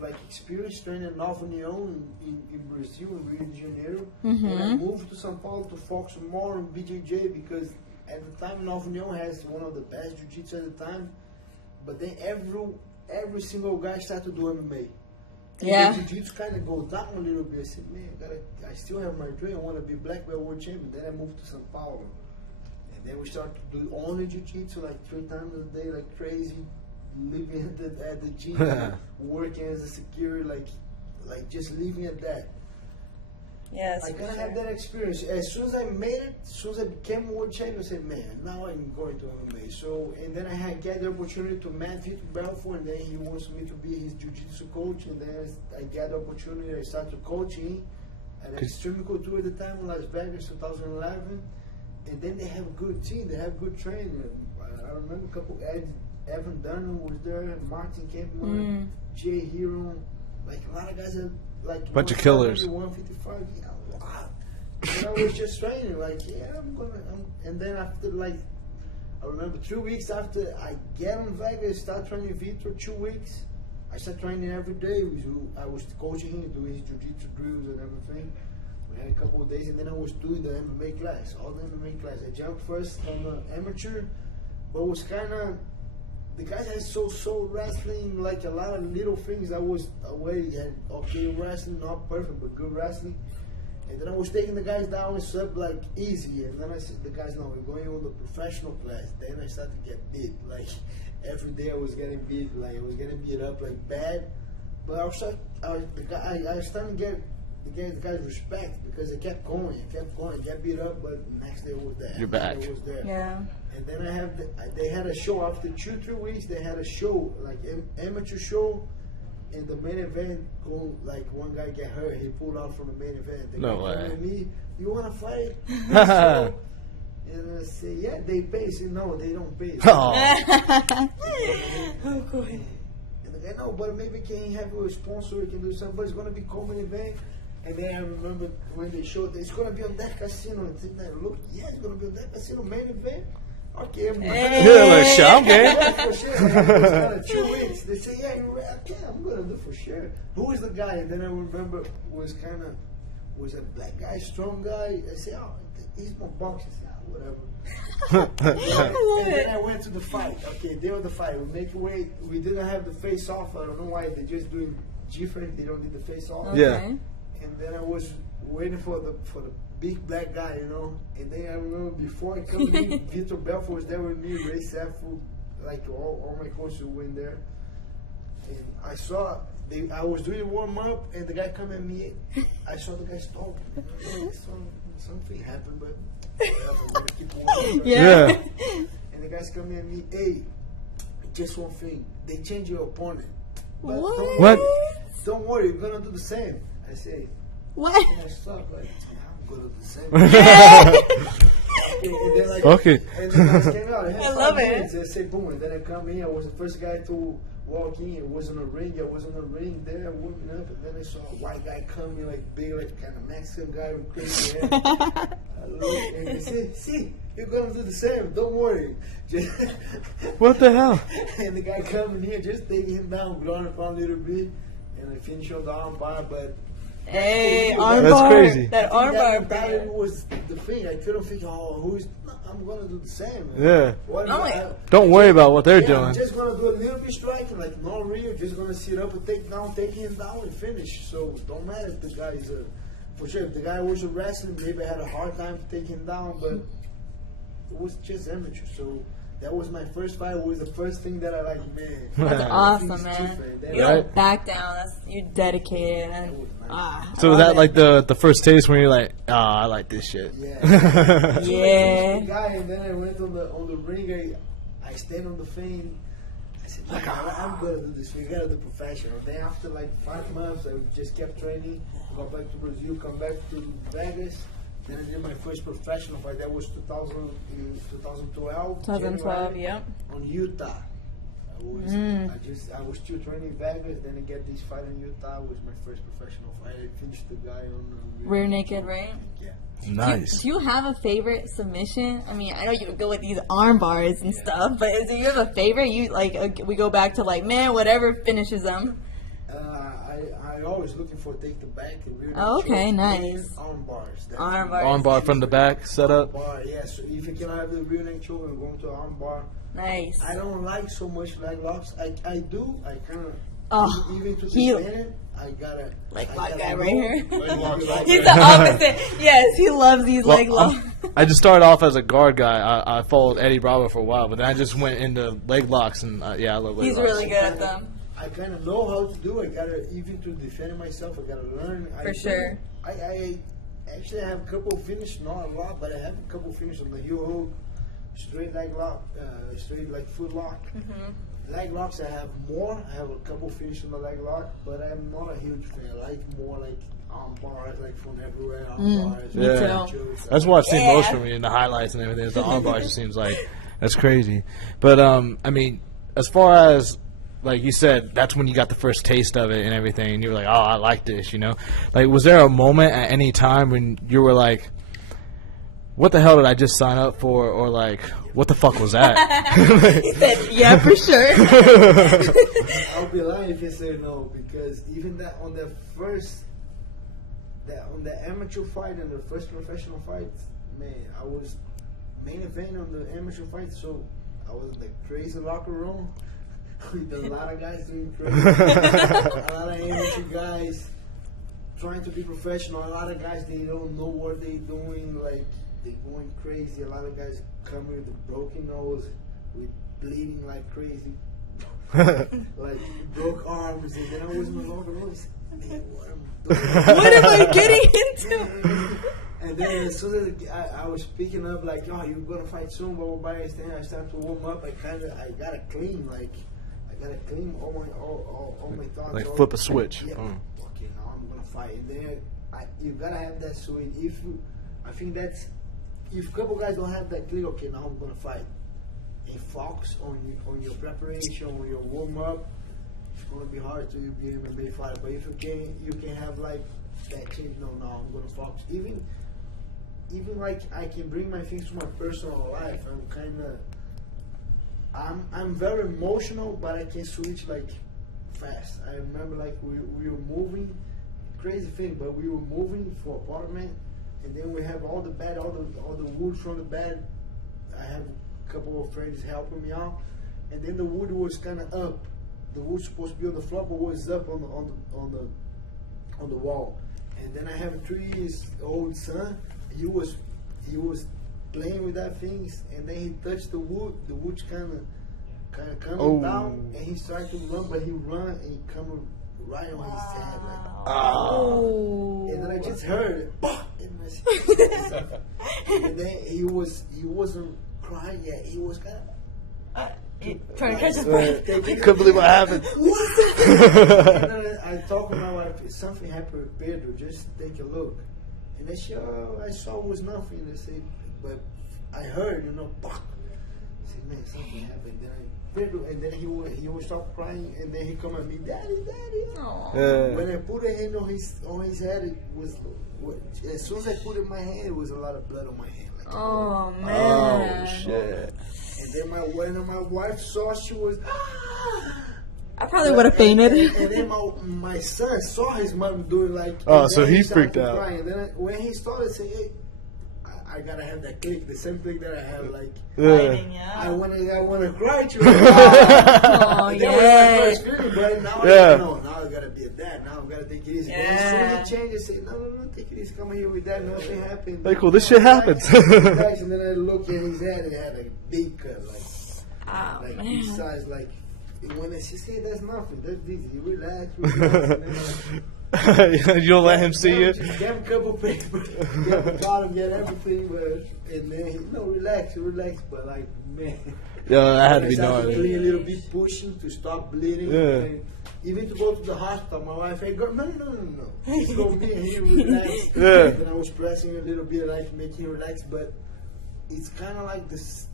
like experience training in Nova União in Brazil, in Rio de Janeiro. And I moved to São Paulo to focus more on BJJ because at the time Nova União has one of the best jiu-jitsu at the time. But then every single guy started to do MMA. And the jiu-jitsu kind of goes down a little bit. I said, man, I still have my dream. I want to be black belt world champion. Then I moved to São Paulo. And then we started to do only jiu-jitsu like 3 times a day, like crazy. Living at the gym, working as a security, like just living at that. Yes. I kind of had that experience. As soon as I made it, as soon as I became world champion, I said, man, now I'm going to MMA. So, and then I got the opportunity to meet Vitor Belfort, and then he wants me to be his jiu-jitsu coach, and then I got the opportunity, I started coaching at Extreme Couture at the time in Las Vegas, 2011, and then they have a good team, they have good training. I remember a couple Evan Dunham was there, Martin Campbell, Jay Hero, like a lot of guys that like bunch of killers. 155, yeah, a lot. And I was just training, like, yeah, and then after, like, I remember 3 weeks after I get in Vegas, start training Vitor, 2 weeks. I started training every day. I was coaching him, doing his jiu-jitsu drills and everything. We had a couple of days, and then I was doing the MMA class, all the MMA class. I jumped first on the amateur, but it was kind of, the guys had so wrestling, like a lot of little things. I was away, had okay wrestling, not perfect, but good wrestling. And then I was taking the guys down and stuff like easy. And then I said, the guys, no, we're going on the professional class. Then I started to get beat. Like every day I was getting beat, like I was getting beat up like bad. But I started to get the guys respect because they kept going, get beat up, but next day was there. You're back. Was there. Yeah. And then they had a show after 2-3 weeks. They had a show, like amateur show, and the main event. Like one guy get hurt, he pulled out from the main event. They no way. To me, you want to fight? And I say, yeah, they pay. I say, no, they don't pay. Oh. And the guy, no, but maybe can have a sponsor, he can do something. But it's gonna be common event. And then I remember when they showed, it's gonna be on that casino. And I look, yeah, it's gonna be on that casino main event. Okay, I'm for sure. It was kind of 2 weeks. They say, yeah, you're right. Okay, I'm going to do for sure. Who is the guy? And then I remember was a black guy, strong guy. I say, oh, he's my box. I say, oh, whatever. And then I went to the fight. Okay, they were the fight. We make weight. We didn't have the face off. I don't know why. They just doing different. They don't do the face off. Okay. Yeah. And then I was waiting for the big black guy, you know. And then I remember before I come in, Vitor Belfort was there with me, Ray Safu, like all my coaches who went there. And I saw, I was doing warm up, and the guy come at me. I saw the guy stop. Something happened, but I'm gonna keep walking. Yeah. And the guys come at me, hey, just one thing, they change your opponent. But What? Don't worry, you're gonna do the same. I say, what? And I stopped, like, I'm gonna do the same. Okay. And then guys came out. I love it. I said, boom. And then I come in. I was the first guy to walk in. It wasn't a ring. I was on a ring there, warming up. And then I saw a white guy coming, like big, like kind of Mexican guy with crazy hair. I looked and they said, see, you're gonna do the same. Don't worry. What the hell? And the guy coming here, just taking him down, blowing him a little bit, and I finished on the armbar, but. Hey, that's crazy. That armbar. That was the thing. I couldn't think, I'm going to do the same. Yeah. Don't worry about what they're doing. I'm just going to do a little bit striking, like no real, just going to sit up and take him down and finish. So don't matter if the guy is for sure. If the guy was a wrestling, maybe I had a hard time to take him down, but it was just amateur. So that was my first fight. It was the first thing that I like, man. That's awesome, man. Different. You Right. don't back down. You're dedicated. And, So was that like the first taste when you're like, I like this shit? Yeah. Yeah. Guy, and then I went on the ring. I stand on the fame. I said, I'm gonna do this. We gotta do professional. Then after like 5 months, I just kept training. Got back to Brazil, come back to Vegas. Then I did my first professional fight. That was 2012. 2012, January, yep. On Utah. I was still training in Vegas. Then I get this fight in Utah. Was my first professional fight. I finished the guy on Rear naked, right? Yeah. Nice. Do you have a favorite submission? I mean, I know you would go with these arm bars and stuff, but do you have a favorite? You like we go back to like, man, whatever finishes them. I always looking for take the back. Oh, okay, nice. Arm bars. Arm bars. Arm bar from the back, set up. Bar, yeah. So if you cannot have the rear neck choke, we're going to arm bar. Nice. I don't like so much leg locks. I do. I kind of. Oh, Even to he- defend it, I gotta. Like I my gotta guy go. right here. Leg lock is He's the opposite. Yes, he loves these leg Well, locks. I just started off as a guard guy. I followed Eddie Bravo for a while, but then I just went into leg locks, and I love leg He's locks. really good at them. I kind of know how to do. I gotta even to defend myself. I gotta learn. For sure. I actually have a couple finishes, not a lot, but I have a couple finishes on the heel hook, straight leg lock, straight like foot lock. Leg locks I have more. I have a couple finishes on the leg lock, but I'm not a huge fan. I like more like arm bars, like from everywhere. Arm bars. me Yeah. too. That's what I've seen Yeah. most from you in the highlights and everything. The arm bar just seems like that's crazy. But I mean, as far as like you said, that's when you got the first taste of it and everything, and you were like, "Oh, I like this," you know. Like, was there a moment at any time when you were like, "What the hell did I just sign up for?" Or like, "What the fuck was that?" He said, yeah, for sure. I'll be lying if I say no, because even that on the amateur fight and the first professional fight, man, I was main event on the amateur fight, so I was in the crazy locker room with a lot of guys doing crazy, a lot of amateur guys trying to be professional, a lot of guys they don't know what they're doing, like they're going crazy, a lot of guys coming with a broken nose, with bleeding like crazy. Like broke arms, and then I was in the locker room. Man, what am I doing? What am I getting into? And then as soon as I was picking up, like, oh, you're gonna fight soon, blah blah blah. I started to warm up. I gotta clean, like, I gotta clean all my thoughts. Like all- flip a switch. Yeah. Okay, now I'm gonna fight, and then you gotta have that swing. I think that's if a couple guys don't have that click. Okay, now I'm gonna fight. And focus on your preparation, on your warm up. It's gonna be hard to be an MMA fighter, but if you can have like that change. No, I'm gonna focus. Even like I can bring my things to my personal life. I'm very emotional, but I can switch like fast. I remember like we were moving, crazy thing, but we were moving for apartment, and then we have all the wood from the bed. I have a couple of friends helping me out, and then the wood was kind of up. The wood supposed to be on the floor, but was up on the wall. And then I have a 3-year-old son. He was playing with that things, and then he touched the wood. The wood's kind of coming down, and he started to run, but he run and he come right on his head, like. Oh. And then I just heard it. And then he wasn't crying yet. He was kind of. Trying to catch his breath. Couldn't believe what happened. And then I talked to my wife. If something happened with Pedro, just take a look. And then I saw it was nothing. I said, but I heard, I said, man, something happened. Then Pedro, and then he would stop crying, and then he come at me, Daddy. When I put a hand on his head, it was as soon as I put it in my hand, it was a lot of blood on my hand. Like, Oh man. Oh shit. and then when my wife saw, she was. I probably would have fainted. And then my son saw his mom doing like. Oh, and so then he started freaked out. crying. And then when he started saying, "Hey, I gotta have that click, the same click that I have," like. Fighting, I yeah. wanna cry to you. Oh That was my yeah. first feeling, but now Yeah. now I gotta be a dad. Now I gotta take it easy. And as soon as it changes, I say, no, take it easy. Come here with that. Nothing happened. Like, well, this shit happens. And then I look at his head, and it had a big cut. Like, besides, like, when I say that's nothing, that's easy. You relax. You'll let him see you? Just get a couple papers, get the bottom, get everything, and then, relax. But, like, man. Yeah, that had to be I started gnarly. doing a little bit pushing to stop bleeding. Yeah. And even to go to the hospital, my wife, hey, girl, no. Just go be here, relax. Yeah. And I was pressing a little bit, like, making him relax, but it's kind of like this.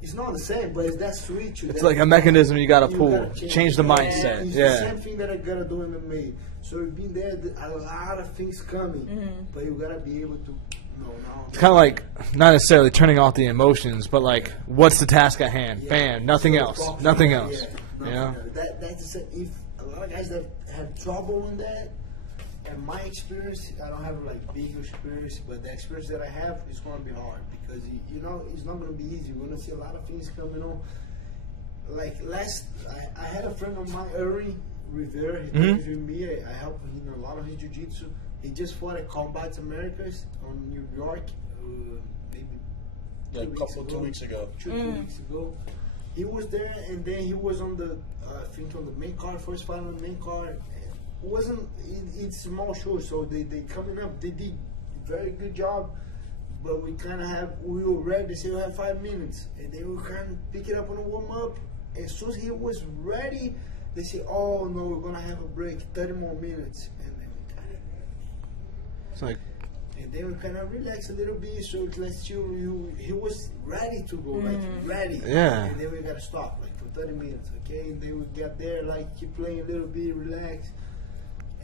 It's not the same, but it's that switch. It's like a mechanism you gotta pull. gotta Change the mindset. It's the Yeah. same thing that I gotta do in the MMA. So you've been there, a lot of things coming, but you gotta be able to. It's kind of like not necessarily turning off the emotions, but like, what's the task at hand? Yeah. Bam, nothing So else. focus Nothing on else. that, You nothing know? else. That's if a lot of guys that have trouble in that. And my experience, I don't have like big experience, but the experience that I have is going to be hard because it's not going to be easy. You're going to see a lot of things coming on. Like I had a friend of mine, Uri Rivera. He trains with me. I helped him in a lot of his jiu-jitsu. He just fought at Combat Americas on New York, maybe Yeah, two weeks ago. Two weeks ago. He was there, and then he was on the I think on the main card, first fight on the main card. It's small shows, so they coming up. They did a very good job, but we were ready. They say we have 5 minutes, and they were kind of pick it up on the warm up. As soon as he was ready, they say, "Oh no, we're gonna have a break, 30 more minutes," and then we kind of. It's like, And then we kind of relax a little bit, so let's chill. He was ready to go, like ready. Yeah. And then we gotta stop, like for 30 minutes, okay? And then we get there, like keep playing a little bit, relax.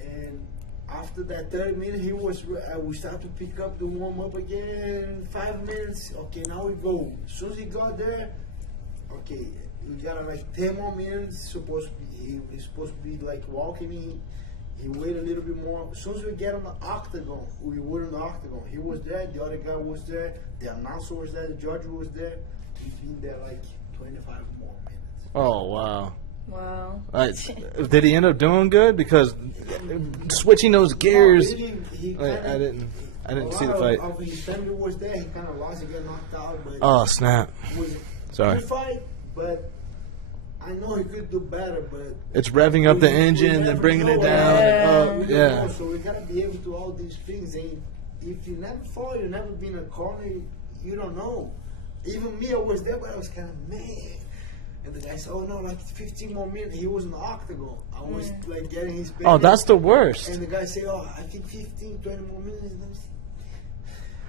And after that 30 minutes, we start to pick up the warm up again. 5 minutes, okay, now we go. As soon as he got there, okay, we got like 10 more minutes. He's supposed to be like walking in. He waited a little bit more. As soon as we get on the octagon, we were in the octagon. He was there, the other guy was there, the announcer was there, the judge was there. He's been there like 25 more minutes. oh wow. Wow. Did he end up doing good? Because switching those gears. No, he Like, kinda, I didn't see the fight. Of his family was there. He kind of lost, he got knocked out, but Oh snap! it was Sorry. a good fight. But I know he could do better. But It's revving up the engine never and bringing know. it down. We And don't up. Yeah. know. So we gotta be able to do all these things. And if you never fought, you never been in a corner, you don't know. Even me, I was there, but I was kind of man. And the guy said, "Oh no, like 15 more minutes." He was in the octagon. I was like getting his. Oh, that's the worst. And the guy said, "Oh, I think 15, 20 more minutes."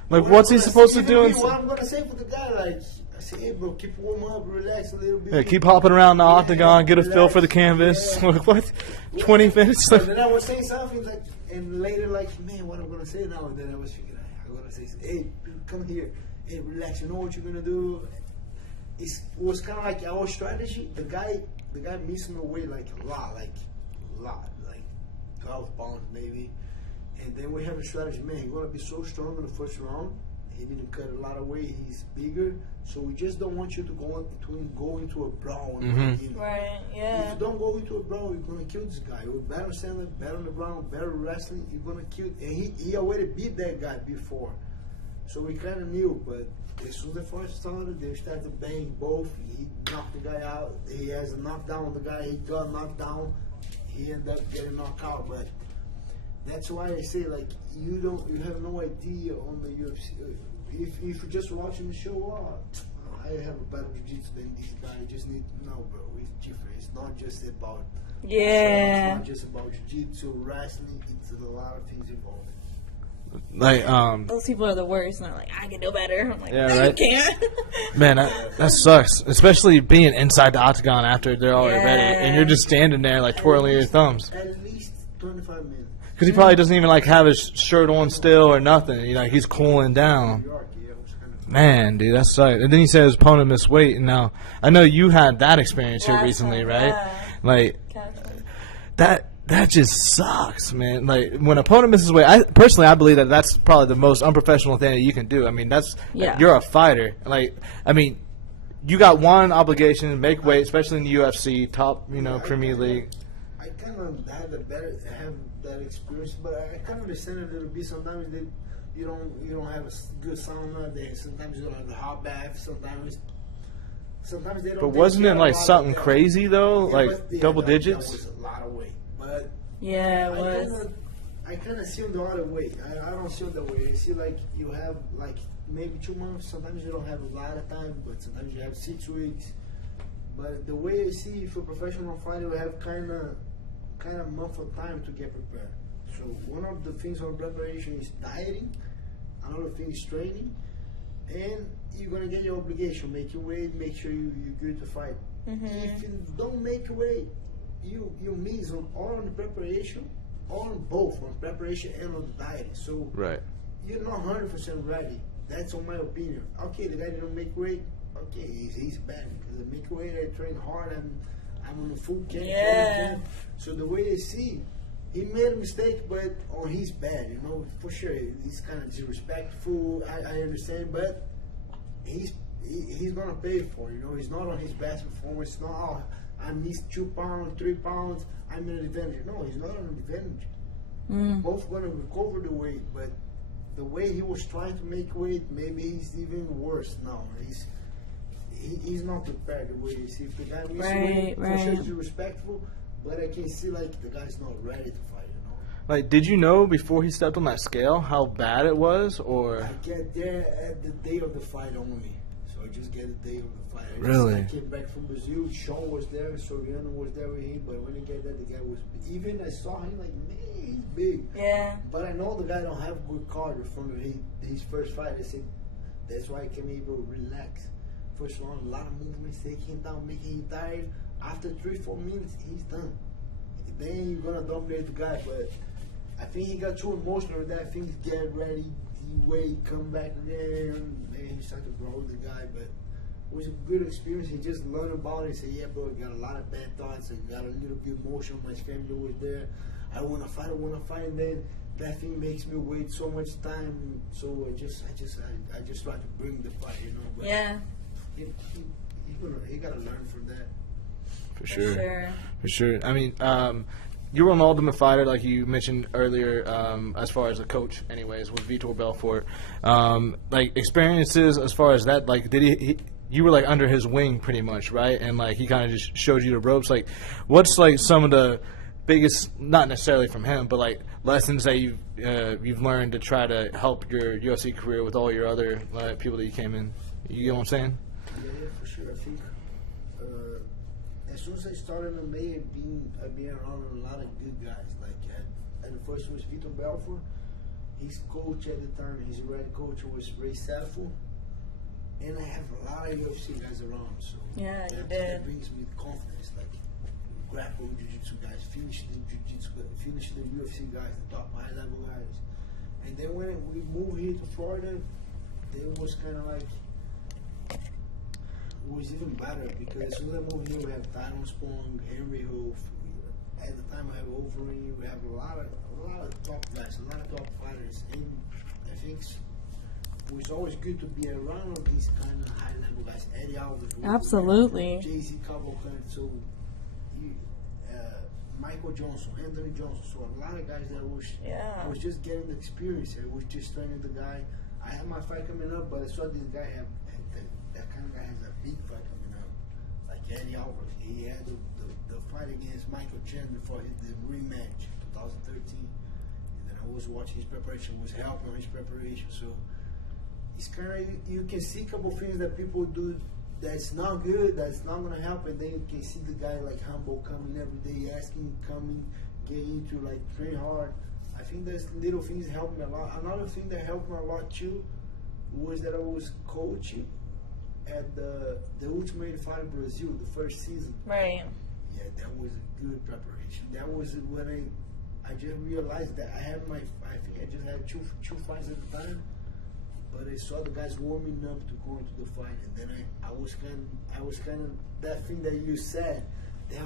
Like, what's he supposed to do? What I'm gonna say for the guy, like, I say, "Hey, bro, keep warm up, relax a little bit." Yeah, keep hopping around the octagon, get a feel for the canvas. Yeah. What? 20 minutes? And then I was saying something like, and later, like, man, what I'm gonna say now? And then I was thinking, I'm gonna say, "Hey, come here, hey, relax. You know what you're gonna do." It was kind of like our strategy. The guy missed me away like a lot, like 12 pounds maybe. And then we have a strategy, man, he's gonna be so strong in the first round. He didn't cut a lot of weight, he's bigger. So we just don't want you to go into a brawl. Right, yeah. If you don't go into a brawl, you're gonna kill this guy. You're better stand up, better on the ground, better wrestling, you're gonna kill. And he already beat that guy before. So we kind of knew, but as soon as the fight started, they started to bang both. He knocked the guy out. He has a knockdown on the guy. He got knocked down. He ended up getting knocked out. But that's why I say, like, you have no idea on the UFC. If you're just watching the show, I have a better jiu-jitsu than this guy. You just need to know, bro. It's different. It's not just about Yeah. It's not just about jiu-jitsu, wrestling. It's a lot of things involved. Like, Those people are the worst, and they're like, I can do better. I'm like, Yeah, no, right. you can't. man, that sucks. Especially being inside the octagon after they're already ready, and you're just standing there like twirling your thumbs. At least 25 minutes. Because he probably doesn't even like have his shirt on still or nothing. You know, he's cooling down. New York, yeah, it was kind of. Man, dude, that sucks. And then he said his opponent missed weight, and now I know you had that experience here Last recently, time, right? yeah. Like Casually. that just sucks, man. Like when an opponent misses weight, I believe that's probably the most unprofessional thing that you can do. I mean, you're a fighter. Like, I mean, you got one obligation: make weight, especially in the UFC, top, Premier League. I kind of have that experience, but I kind of understand a little bit. Sometimes you don't have a good sauna. Sometimes you don't have a hot bath. sometimes they don't. But take wasn't care it of like a lot something of that. crazy though, Yeah, like but, yeah, double that digits? was a lot of weight, but Yeah, it was. I kind of see them the other way. I don't see them the way. I see like you have like maybe 2 months. Sometimes you don't have a lot of time, but sometimes you have 6 weeks. But the way I see for professional fighter, you have kind of month of time to get prepared. So one of the things on preparation is dieting. Another thing is training, and you're gonna get your obligation. Make your weight. Make sure you're good to fight. If you don't make your weight, you miss on the preparation. On both, on preparation and on the dieting. So Right. you're not 100% ready. That's on my opinion. Okay, the guy didn't make weight. Okay, he's bad because I make weight. I train hard. I'm on a full camp. Yeah. So the way I see, he made a mistake, but on his bad. You know, for sure, he's kind of disrespectful. I understand, but he's gonna pay for it. You know, he's not on his best performance. It's not. Oh, I missed 2 pounds, 3 pounds. I'm in an advantage. No, he's not an advantage. Both going to recover the weight, but the way he was trying to make weight, maybe he's even worse now. He's not prepared the way you see. If the guy misses weight, for sure he's respectful, but I can see like the guy's not ready to fight. You know. Like, did you know before he stepped on that scale how bad it was, or? I get there at the day of the fight only. So I just get the day of the fight. Really? I came back from Brazil. Sean was there. Soriano was there with him. But when I get there, the guy was even. I saw him like, man, he's big. Yeah. But I know the guy don't have good cardio from his first fight. I said that's why I can able to relax. First round, a lot of movements, taking him down, making him tired. After 3-4 minutes, he's done. Then you're gonna dominate the guy. But I think he got too emotional with that. Things get ready. Weight, come back there, and he started to grow the guy, but it was a good experience. He just learned about it. He said, yeah, bro, I got a lot of bad thoughts. I got a little bit emotional. My family was there. I want to fight. And then that thing makes me wait so much time. So I just try to bring the fight, you know. But Yeah. he got to learn from that. For sure. Sure. For sure. I mean, you were an Ultimate Fighter, like you mentioned earlier, as far as a coach, anyways, with Vitor Belfort. Like, experiences as far as that, like, did he you were, like, under his wing pretty much, right? And, like, he kind of just showed you the ropes. Like, what's, like, some of the biggest, not necessarily from him, but, like, lessons that you've learned to try to help your UFC career with all your other people that you came in? You get what I'm saying? Yeah, for sure. I think as soon as I started in May, I've been around a lot of good guys. Like at the first was Vitor Belfort. His coach at the time, his red coach was Ray Safo. And I have a lot of UFC guys around. So Yeah, you that did. brings me confidence. Like grapple jiu-jitsu guys, finish the jiu-jitsu, finish the UFC guys, the top high level guys. And then when we moved here to Florida, it was kind of like. It was even better because as soon as I moved here, we have Tyron Spong, Henry Hoof. At the time, I have Overeem. We have a lot of top guys, a lot of top fighters. And I think it was always good to be around these kind of high level guys. Eddie Alves, Absolutely. JC Cavalcante, so Michael Johnson, Anthony Johnson. So a lot of guys that I was just getting the experience. I was just training the guy. I had my fight coming up, but I saw this guy that kind of guy has a big fight coming up, like Eddie Alvarez. He had the fight against Michael Chandler for the rematch, 2013. And then I was watching his preparation, was helping his preparation. So it's kind of you can see a couple things that people do that's not good, that's not gonna help, and then you can see the guy like humble coming every day, asking, coming, getting to like train hard. I think those little things help me a lot. Another thing that helped me a lot too was that I was coaching at the Ultimate Fighter Brazil, the first season. Right. Yeah, that was a good preparation. That was when I just realized that I think I just had two fights at the time, but I saw the guys warming up to go into the fight, and then I was kind of that thing that you said.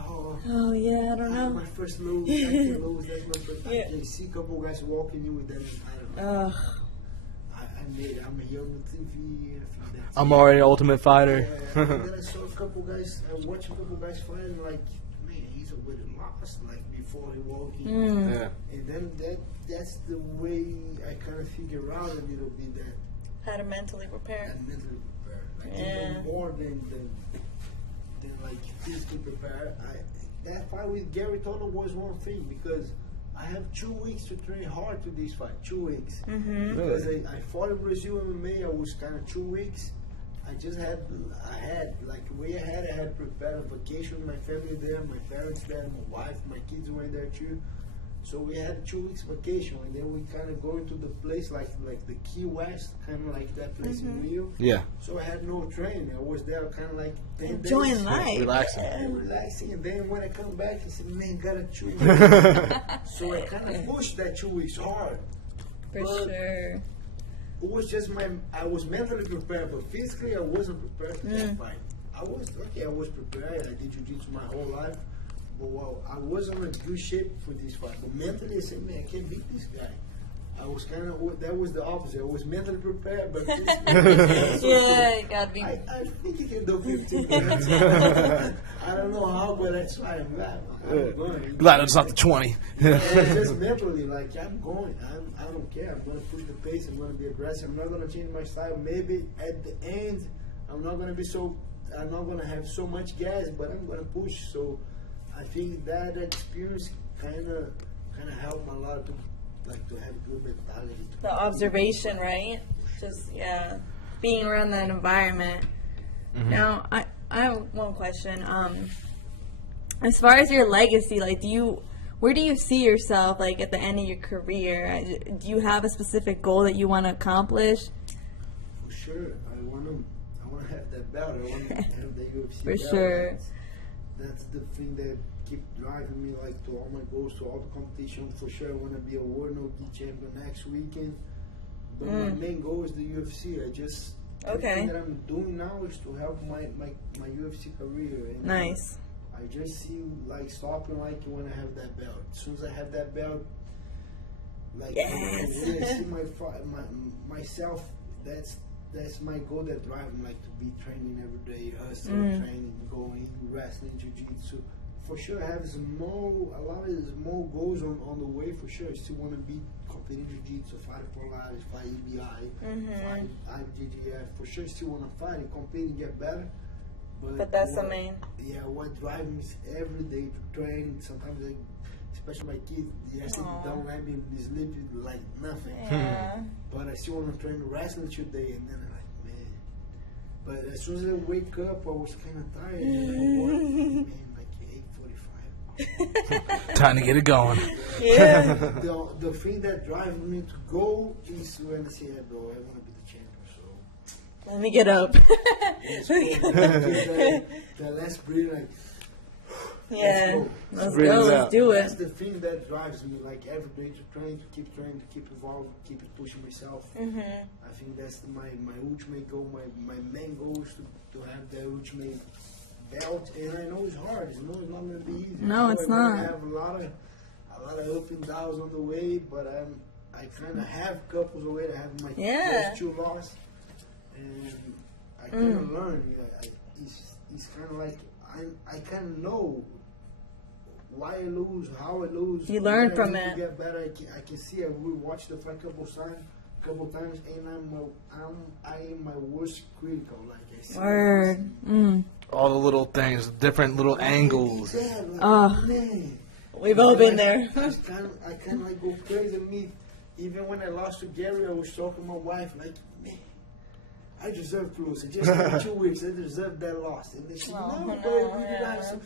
Oh yeah, I don't know. My first lose, second lose, that's my first time. Yeah. I see a couple guys walking in with them. I don't know. I'm here on the TV. I'm already an Ultimate Fighter. Yeah, and then I saw a couple guys. I watched a couple guys fight, and like, man, he's already lost. Like before he walked in. Yeah. And then that's the way I kind of figure out a little bit that How to mentally prepare. I'm mentally prepared. Like Yeah. even more than physically prepared. That fight with Garry Tonon was one thing because I have 2 weeks to train hard to this fight. 2 weeks. Because I fought in Brazil MMA. I was kind of 2 weeks. I had like way ahead. I had prepared a vacation with my family there, my parents there, my wife, my kids were there too. So we had 2 weeks vacation, and then we kind of go into the place like the Key West, kind of like that place in Rio. Yeah. So I had no training. I was there kind of like 10 days. Enjoying life. Relaxing. Relaxing, and then when I come back, I said, "Man, got a 2 weeks." So I kind of pushed that 2 weeks hard. For But sure. it was just I was mentally prepared, but physically I wasn't prepared for that fight. I was prepared. I did jiu-jitsu my whole life, but I wasn't in good shape for this fight. But mentally, I said, man, I can't beat this guy. I was that was the opposite. I was mentally prepared, but physically, Yeah, you gotta be. I think he can do 15 minutes. I don't know how, but that's why I'm going. Glad it's not the 20. Just mentally, like I'm going. I don't care. I'm going to push the pace. I'm going to be aggressive. I'm not going to change my style. Maybe at the end, I'm not going to have so much gas, but I'm going to push. So I think that experience kind of helped a lot to have good mentality. The observation, right? Just being around that environment. Now, I have one question. As far as your legacy, like, where do you see yourself, like, at the end of your career? Do you have a specific goal that you want to accomplish? For sure, I want to have that belt. I want to have the UFC For belt. sure. That's the thing that keep driving me, like, to all my goals, to all the competition. For sure, I want to be a world no-gi champion next weekend. But my main goal is the UFC. The thing that I'm doing now is to help my UFC career. And Nice. I just see like stopping like when I have that belt. As soon as I have that belt, like when I see myself, that's my goal that drives me, like to be training every day, hustling, training, going, wrestling, jiu-jitsu. For sure, I have a lot of small goals on the way. For sure, I still want to be competing jiu-jitsu, fight for life, fight EBI, fight IBJJF. For sure, I still want to fight and compete and get better. But that's the main. Yeah, what drives me is every day to train. Sometimes, especially my kids, they don't let me sleep like nothing. Yeah. But I still want to train wrestling today, and then I'm like, man. But as soon as I wake up, I was kind of tired. And I work, man, like 8:45. Time to get it going. Yeah. The thing that drives me to go is when I say, hey, bro, I want to be the champion. So Let me get up. the last breathe, like, Yeah. Let's Breathe go. it Let's out. do that's it. the thing that drives me, like every day to keep evolving, keep pushing myself. I think that's my ultimate goal. My main goal is to have the ultimate belt, and I know it's hard. I know it's not going to be easy. No, it's not. I have a lot of up and downs on the way, but I kind of have couples away to have my first 2 losses, and I kind of learn. It's kind of like I kind of know why I lose, how I lose. You learn from to it. get better. I can see. I will watch the fight a couple times, and I am my worst critical. Like I see. Word. All the little things, different little angles. Yeah, like, Oh. man. We've all been there. I kind of like go crazy with me. Even when I lost to Garry, I was talking to my wife like, man, I deserve to lose. I just had 2 weeks. I deserve that loss. And then she, no, but we did have some.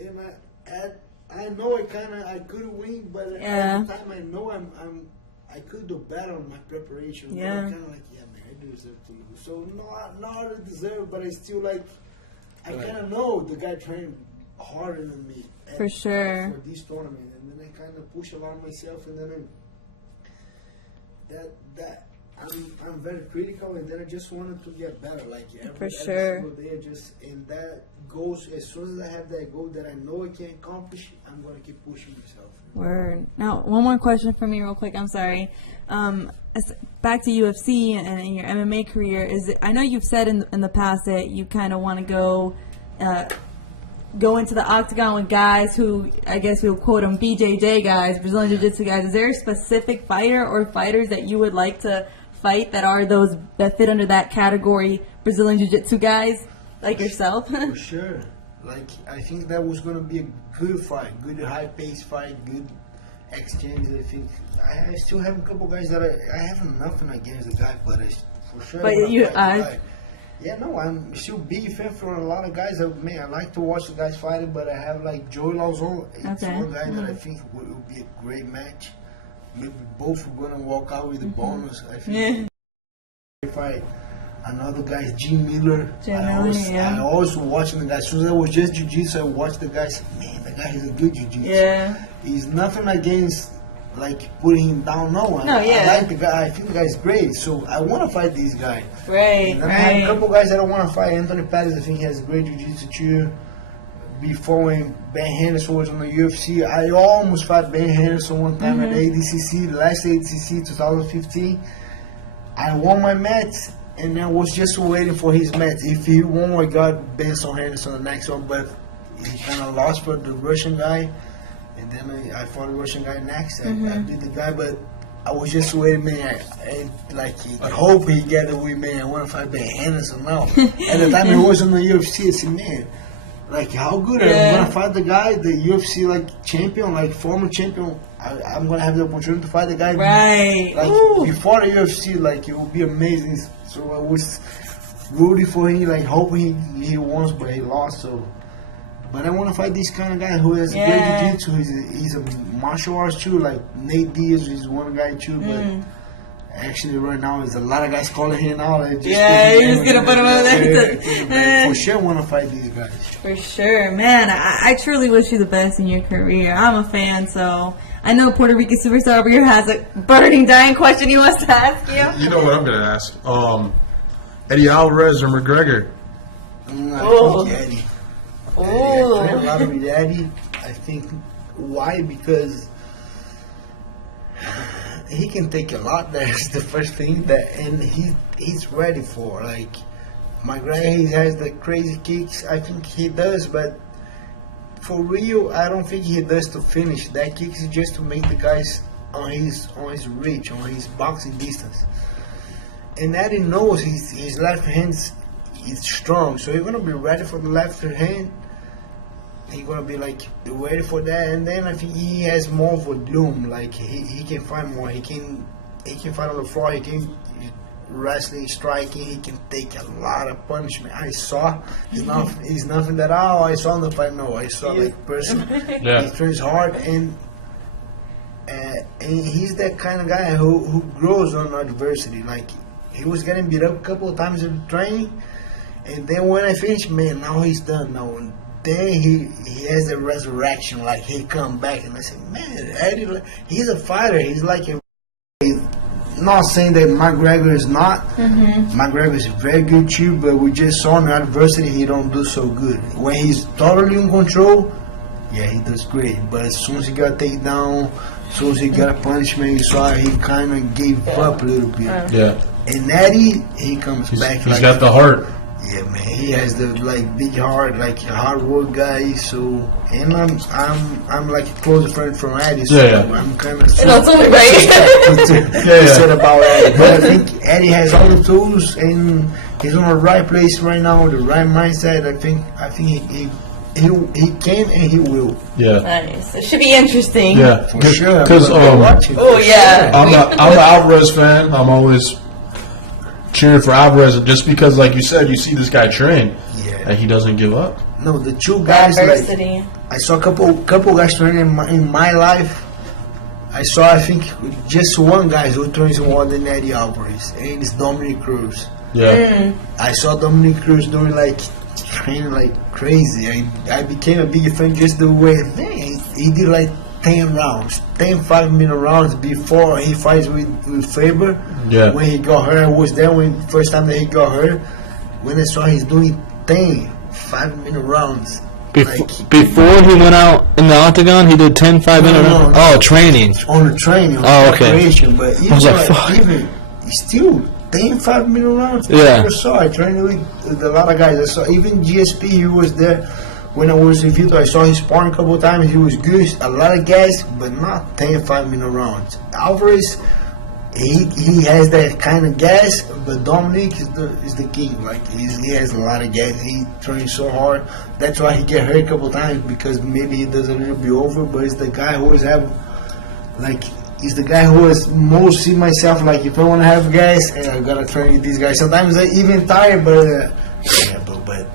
And I know I could win, but at the time I know I could do better on my preparation. Yeah. But I'm kind of like, yeah, man, I do deserve to lose. So not I deserve, but I still like. I kind of know the guy trained harder than me. For sure. For this tournament, and then I kind of push a lot of myself, and then I'm very critical, and then I just wanted to get better. Like every single day, and that goes as soon as I have that goal that I know I can accomplish, I'm gonna keep pushing myself. Word. Now, one more question for me, real quick. I'm sorry. Back to UFC and in your MMA career, I know you've said in the past that you kind of want to go into the octagon with guys who, I guess we'll quote them BJJ guys, Brazilian Jiu-Jitsu guys. Is there a specific fighter or fighters that you would like to fight that fit under that category, Brazilian Jiu-Jitsu guys like yourself? For sure. Like, I think that was gonna be a good fight, good high-paced fight, good exchange. I think I still have a couple guys that I have nothing against the guy, but for sure. But yeah, no, I'm still big fan for a lot of guys. I like to watch the guys fighting, but I have like Joey Lauzon. It's one guy that I think will be a great match. Maybe both are gonna walk out with a bonus. I think. Another guy is Jim Miller. I always watching the guy. As soon as I was just jiu-jitsu, I watched the guy. Said, man, the guy is a good jiu-jitsu. Yeah. He's nothing against like putting him down. No, I like the guy. I think the guy's great. So I want to fight this guy. Right. I have a couple guys that I want to fight. Anthony Pettis, I think he has great jiu-jitsu too. Before when Ben Henderson was on the UFC, I almost fought Ben Henderson one time at ADCC, the last ADCC 2015. I won my match. And I was just waiting for his match. If he won, I got Benson Henderson the next one, but he kind of lost for the Russian guy. And then I fought the Russian guy next. I beat the guy, but I was just waiting, man. I hope he get it with me. I want to fight Ben Henderson now. At the time he was on the UFC, I said, man, like how good am I going to fight the guy, the UFC like champion, like former champion. I'm going to have the opportunity to fight the guy. Right. Like before the UFC, like it would be amazing. So I was rooting for him, like hoping he won, but he lost. So, but I want to fight this kind of guy who has great jiu-jitsu. He's a martial arts too. Like Nate Diaz is one guy too, but actually right now there's a lot of guys calling him out. You're just gonna put him over there. For sure, want to fight these guys. For sure, man. I truly wish you the best in your career. I'm a fan, so. I know Puerto Rican Superstar over here has a burning, dying question he wants to ask you. You know what I'm going to ask? Eddie Alvarez or McGregor? I think Eddie. I train a lot with Eddie. I think why? Because he can take a lot. That's the first thing and he's ready for. Like McGregor, he has the crazy kicks. I think he does, but. For real, I don't think he does to finish. That kick is just to make the guys on his reach, on his boxing distance. And Eddie knows his left hand is strong, so he's gonna be ready for the left hand. He's gonna be like ready for that, and then I think he has more volume. Like he can find more. He can fight on the floor. He can wrestling, striking, he can take a lot of punishment. I saw it's nothing that I saw in the fight. No, I saw like person. He trains hard and he's that kind of guy who grows on adversity. Like he was getting beat up a couple of times in training, and then when I finished, man, now he's done now. And then he has a resurrection. Like he come back, and I said, man, Eddie, he's a fighter. He's like a. Not saying that McGregor is not. McGregor is very good too, but we just saw in adversity he don't do so good. When he's totally in control, yeah, he does great. But as soon as he got taken down, as soon as he got a punishment, you saw he kind of gave up a little bit. And Eddie, he comes back. He's got the heart. Yeah, man, he has the like big heart, like a hard work guy. So, and I'm like a close friend from Eddie. So I'm kind of. That's only right. Said about Eddie, but I think Eddie has all the tools and he's on the right place right now, the right mindset. I think he can and he will. Yeah. Nice. It should be interesting. Yeah, for sure. Because I'm an Alvarez fan. I'm always cheering for Alvarez, just because, like you said, you see this guy train, and he doesn't give up. No, the two guys, like, I saw a couple guys training in my life. I think just one guy who trains more than Eddie Alvarez, and it's Dominic Cruz. I saw Dominic Cruz doing like training like crazy. I became a big fan just the way he did like 10 rounds, 10 5-minute rounds before he fights with Faber. When he got hurt, I was there when first time that he got hurt. When I saw he's doing 10 5-minute rounds. Before he went out in the octagon, he did 10 5-minute rounds? Oh, training. On the training, on preparation. But even still, 10 5-minute rounds. I trained with a lot of guys. I saw even GSP, he was there. When I was in Vito, I saw his sparring a couple of times. He was good. A lot of gas, but not 10 5-minute rounds. Alvarez, he has that kind of gas, but Dominic is the king. Like he has a lot of gas. He trains so hard. That's why he get hurt a couple times, because maybe he does a little bit over. But it's the guy who always have, like, he's the guy who has most see myself. Like, if I want to have gas, I gotta train with these guys. Sometimes I even tired, but but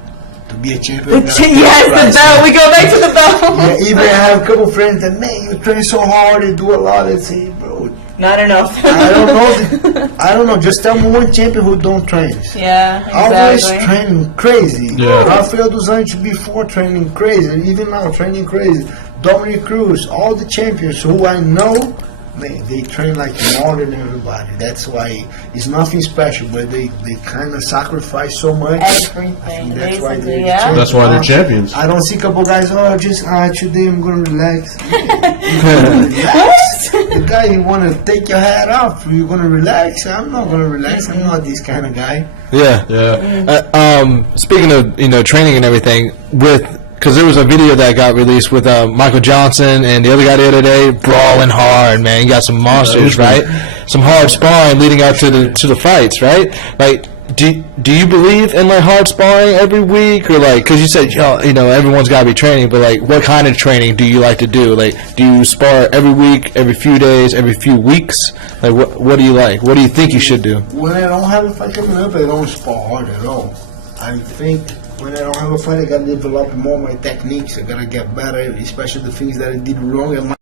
to be a champion. Yes, the bell. We go back to the bell. Yeah, even I have a couple friends that, man, you train so hard, you do a lot. They say, bro, not enough. I don't know. I don't know. Just tell me one champion who don't train. Yeah, exactly. Always training crazy. Yeah. Rafael dos Anjos before training crazy. Even now training crazy. Dominic Cruz, all the champions who I know, man, they train like more than everybody. That's why it's nothing special, but they kind of sacrifice so much. Everything. That's why they're Yeah. That's why they're champions. I don't see a couple guys, today I'm going to relax. Relax? The guy, you want to take your hat off, you're going to relax? I'm not going to relax. I'm not this kind of guy. Yeah. Yeah. Speaking of training and everything, because there was a video that got released with Michael Johnson and the other guy the other day, brawling hard, man. You got some monsters, right? Some hard sparring leading up to the fights, right? Like, do you believe in like hard sparring every week, or like, because you said everyone's got to be training, but like, what kind of training do you like to do? Like, do you spar every week, every few days, every few weeks? Like, what do you like? What do you think you should do? When I don't have a fight coming up, I don't spar hard at all. I think when I don't have a fight, I gotta develop more my techniques. I gotta get better, especially the things that I did wrong. And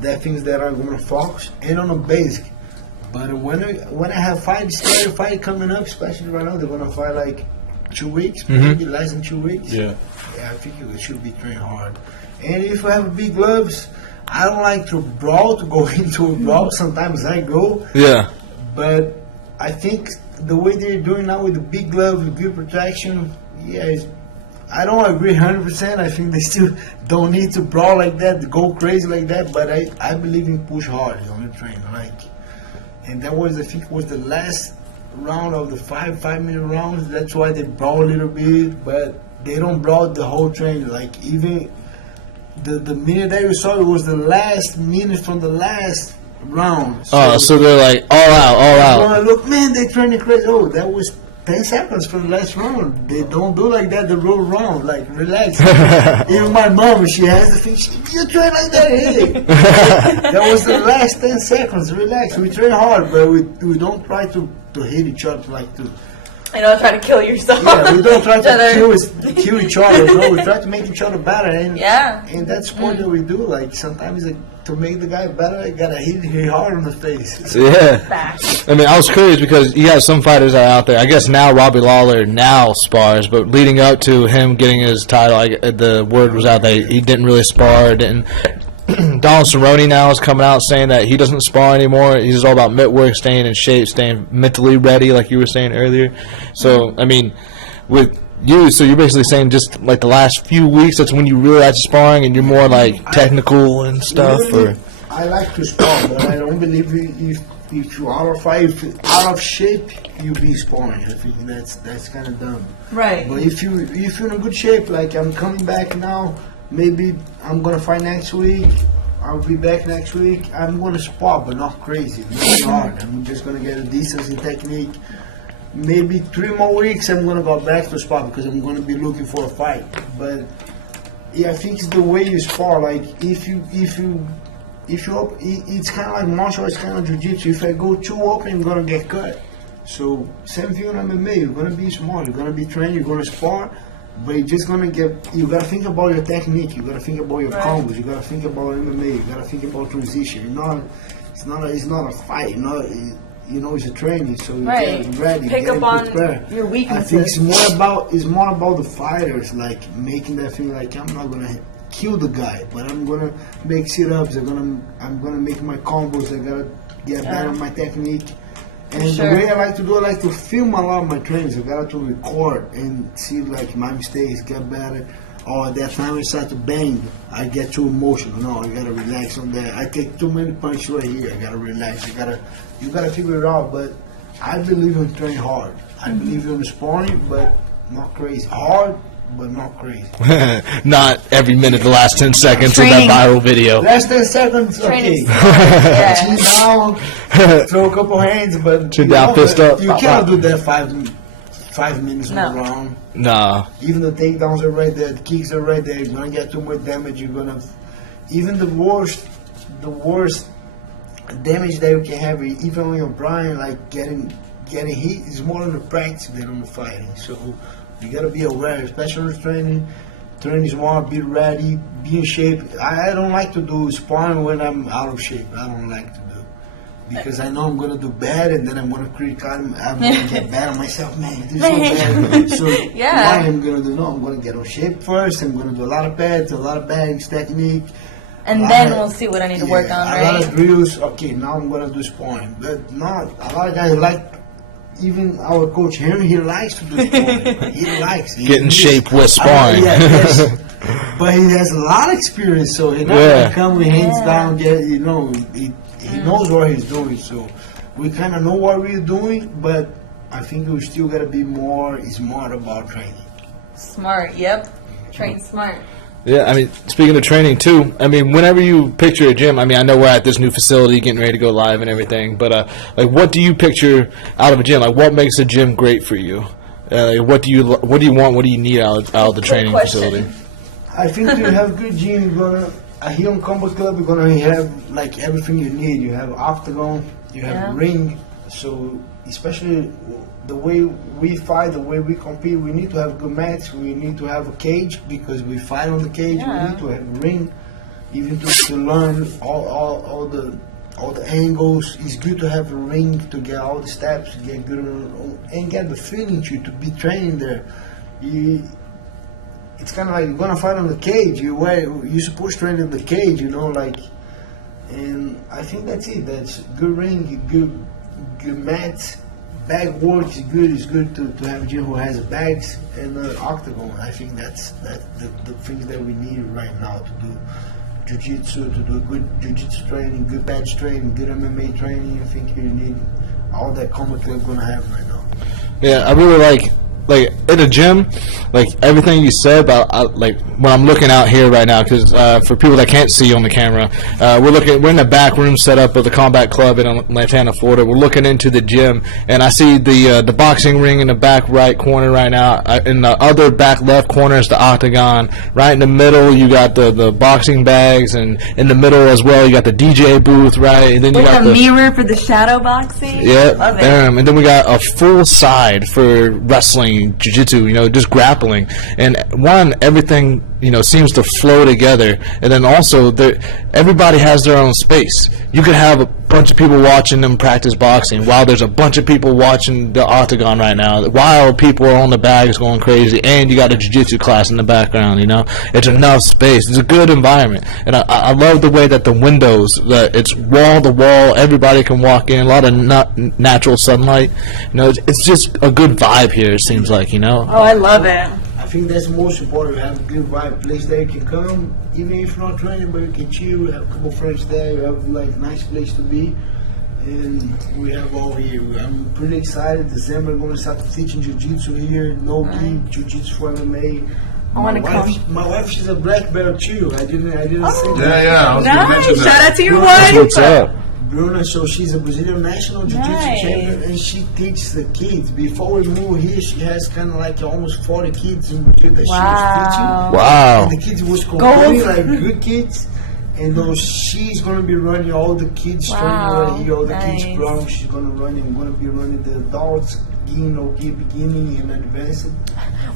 the things that I'm gonna focus and on the basic. But when I have fight coming up, especially right now, they're gonna fight like 2 weeks, maybe less than 2 weeks. Yeah. I think it should be trained hard. And if I have big gloves, I don't like to brawl, to go into a brawl. Sometimes I go. Yeah. But I think the way they're doing now with the big gloves, with good protection, I don't agree 100%. I think they still don't need to brawl like that, to go crazy like that. But I believe in push hard on the train. And that was, I think, was the last round of the 5-minute rounds. That's why they brawl a little bit, but they don't brawl the whole train. Like, even the minute that you saw, it was the last minute from the last round. So they're like all out. Look, man, they training crazy. Oh, that was 10 seconds from the last round. They don't do like that the whole round. Like, relax. Even my mom, she has the thing. You train like that, hey. That was the last 10 seconds. Relax. We train hard, but we don't try to hit each other like to. I don't try to kill yourself. Yeah, we don't try to kill each other. No, we try to make each other better. And that's sport that we do. Like, sometimes to make the guy better, you gotta hit hard on the face. Yeah. I mean, I was curious because you got some fighters that are out there. I guess now Robbie Lawler now spars, but leading up to him getting his title, the word was out that he didn't really spar. Donald Cerrone now is coming out saying that he doesn't spar anymore. He's all about mitt work, staying in shape, staying mentally ready, like you were saying earlier. So, I mean, with you, so you're basically saying just like the last few weeks, that's when you really like sparring and you're more like technical and stuff? Or I like to spar, but I don't believe if you're out of shape, you be sparring. I think that's kind of dumb. Right. But if you're in a good shape, like I'm coming back now, maybe I'm gonna fight next week. I'll be back next week. I'm gonna spar, but not crazy, not hard. I'm just gonna get a distance in technique. Maybe 3 more weeks, I'm gonna go back to spar because I'm gonna be looking for a fight. But I think it's the way you spar. Like if you, it's kind of like martial arts, kind of jiu-jitsu. If I go too open, I'm gonna get cut. So same thing on MMA. You're gonna be smart. You're gonna be trained. You're gonna spar. But you're just gonna you gotta think about your technique. You gotta think about your combos. You gotta think about MMA. You gotta think about transition. It's not a fight. It's a training. So you get ready. Pick up on your weaknesses. I think it's more about the fighters, like making that thing. Like, I'm not gonna kill the guy, but I'm gonna make sit-ups. I'm gonna make my combos. I gotta get better on my technique. And the way I like to do, I like to film a lot of my trainings. I got to record and see like my mistakes, get better. Or at that time I start to bang, I get too emotional. No, I gotta relax on that. I take too many punches right here. I gotta relax. You gotta figure it out. But I believe in training hard. I believe in sparring, but not crazy. Hard, but not crazy. Not every minute, the last 10 seconds of that viral video. Last 10 seconds, okay. Chin down, throw a couple hands, but Chin down, fist up. You cannot do that 5 minutes on the round. Nah. Even the takedowns are right there, the kicks are right there. You're gonna get too much damage. You're gonna, even the worst damage that you can have, even when you're Brian, like getting hit, is more on the practice than on the fighting. So you gotta be aware, especially with training. Train smart, be ready, be in shape. I don't like to do sparring when I'm out of shape. I don't like to do, because I know I'm gonna do bad, and then I'm gonna criticize. I'm gonna get bad on myself, man. This is so bad. So what I'm gonna do? No, I'm gonna get on shape first. I'm gonna do a lot of pads, a lot of bags, technique. And then we'll see what I need to work on, right? A lot of drills. Okay, now I'm gonna do sparring, but not a lot of guys like. Even our coach Henry, he likes to do sparring. He likes get in shape with sparring. But he has a lot of experience, so he's not gonna come with hands down. He knows what he's doing. So we kind of know what we're doing, but I think we still gotta be more smart about training. Smart, yep. Train smart. Yeah, I mean, speaking of training too, I mean, whenever you picture a gym, I mean, I know we're at this new facility getting ready to go live and everything, but like, what do you picture out of a gym? Like, what makes a gym great for you? What do you want? What do you need out of the training facility? I think to have a good gym, here on Combat Club, you're gonna have like everything you need. You have octagon, you have ring, so especially the way we fight, the way we compete, we need to have good mats. We need to have a cage because we fight on the cage. We need to have a ring, even to learn all the angles. It's good to have a ring to get all the steps, get good and get the feeling to be training there. It's kind of like you're gonna fight on the cage. You're supposed to train in the cage, And I think that's it. That's good ring, good mats. Bag work is good. It's good to have a gym who has bags and octagon. I think that's the things that we need right now to do jiu-jitsu, to do good jiu-jitsu training, good pads training, good MMA training. I think you need all that Combat Club gonna have right now. Yeah, I really like in a gym, like everything you said about like when I'm looking out here right now, because for people that can't see on the camera, we're in the back room set up of the Combat Club in Lantana, Florida. We're looking into the gym, and I see the boxing ring in the back right corner right now. In the other back left corner is the octagon. Right in the middle, you got the boxing bags, and in the middle as well, you got the DJ booth, right? And then you got the mirror for the shadow boxing. Yeah, and then we got a full side for wrestling, jiu-jitsu, just grappling, and everything seems to flow together. And then also everybody has their own space. You could have a bunch of people watching them practice boxing while there's a bunch of people watching the octagon right now, while people are on the bags going crazy, and you got a jiu-jitsu class in the background. It's enough space. It's a good environment, and I love the way that the windows, it's wall to wall, everybody can walk in, a lot of natural sunlight. It's just a good vibe here, it seems like. Oh, I love it. I think that's most important. You have a good vibe, place that you can come, even if you're not training, but you can chill. You have a couple friends there. You have like nice place to be, and we have all here. I'm pretty excited. December, I'm going to start teaching jiu-jitsu here. No gi, jiu-jitsu for MMA. My wife, she's a black belt too. I didn't say that. Yeah. I was gonna mention that. Shout out to your wife. What's up? Bruna, so she's a Brazilian national jiu-jitsu champion, and she teaches the kids. Before we moved here, she has kind of like almost 40 kids in Brazil that she was teaching. Wow. And the kids was competing like good kids. And she's going to be running all the kids training right here, all the kids program. She's going to run. I'm going to be running the adults, beginning and advanced.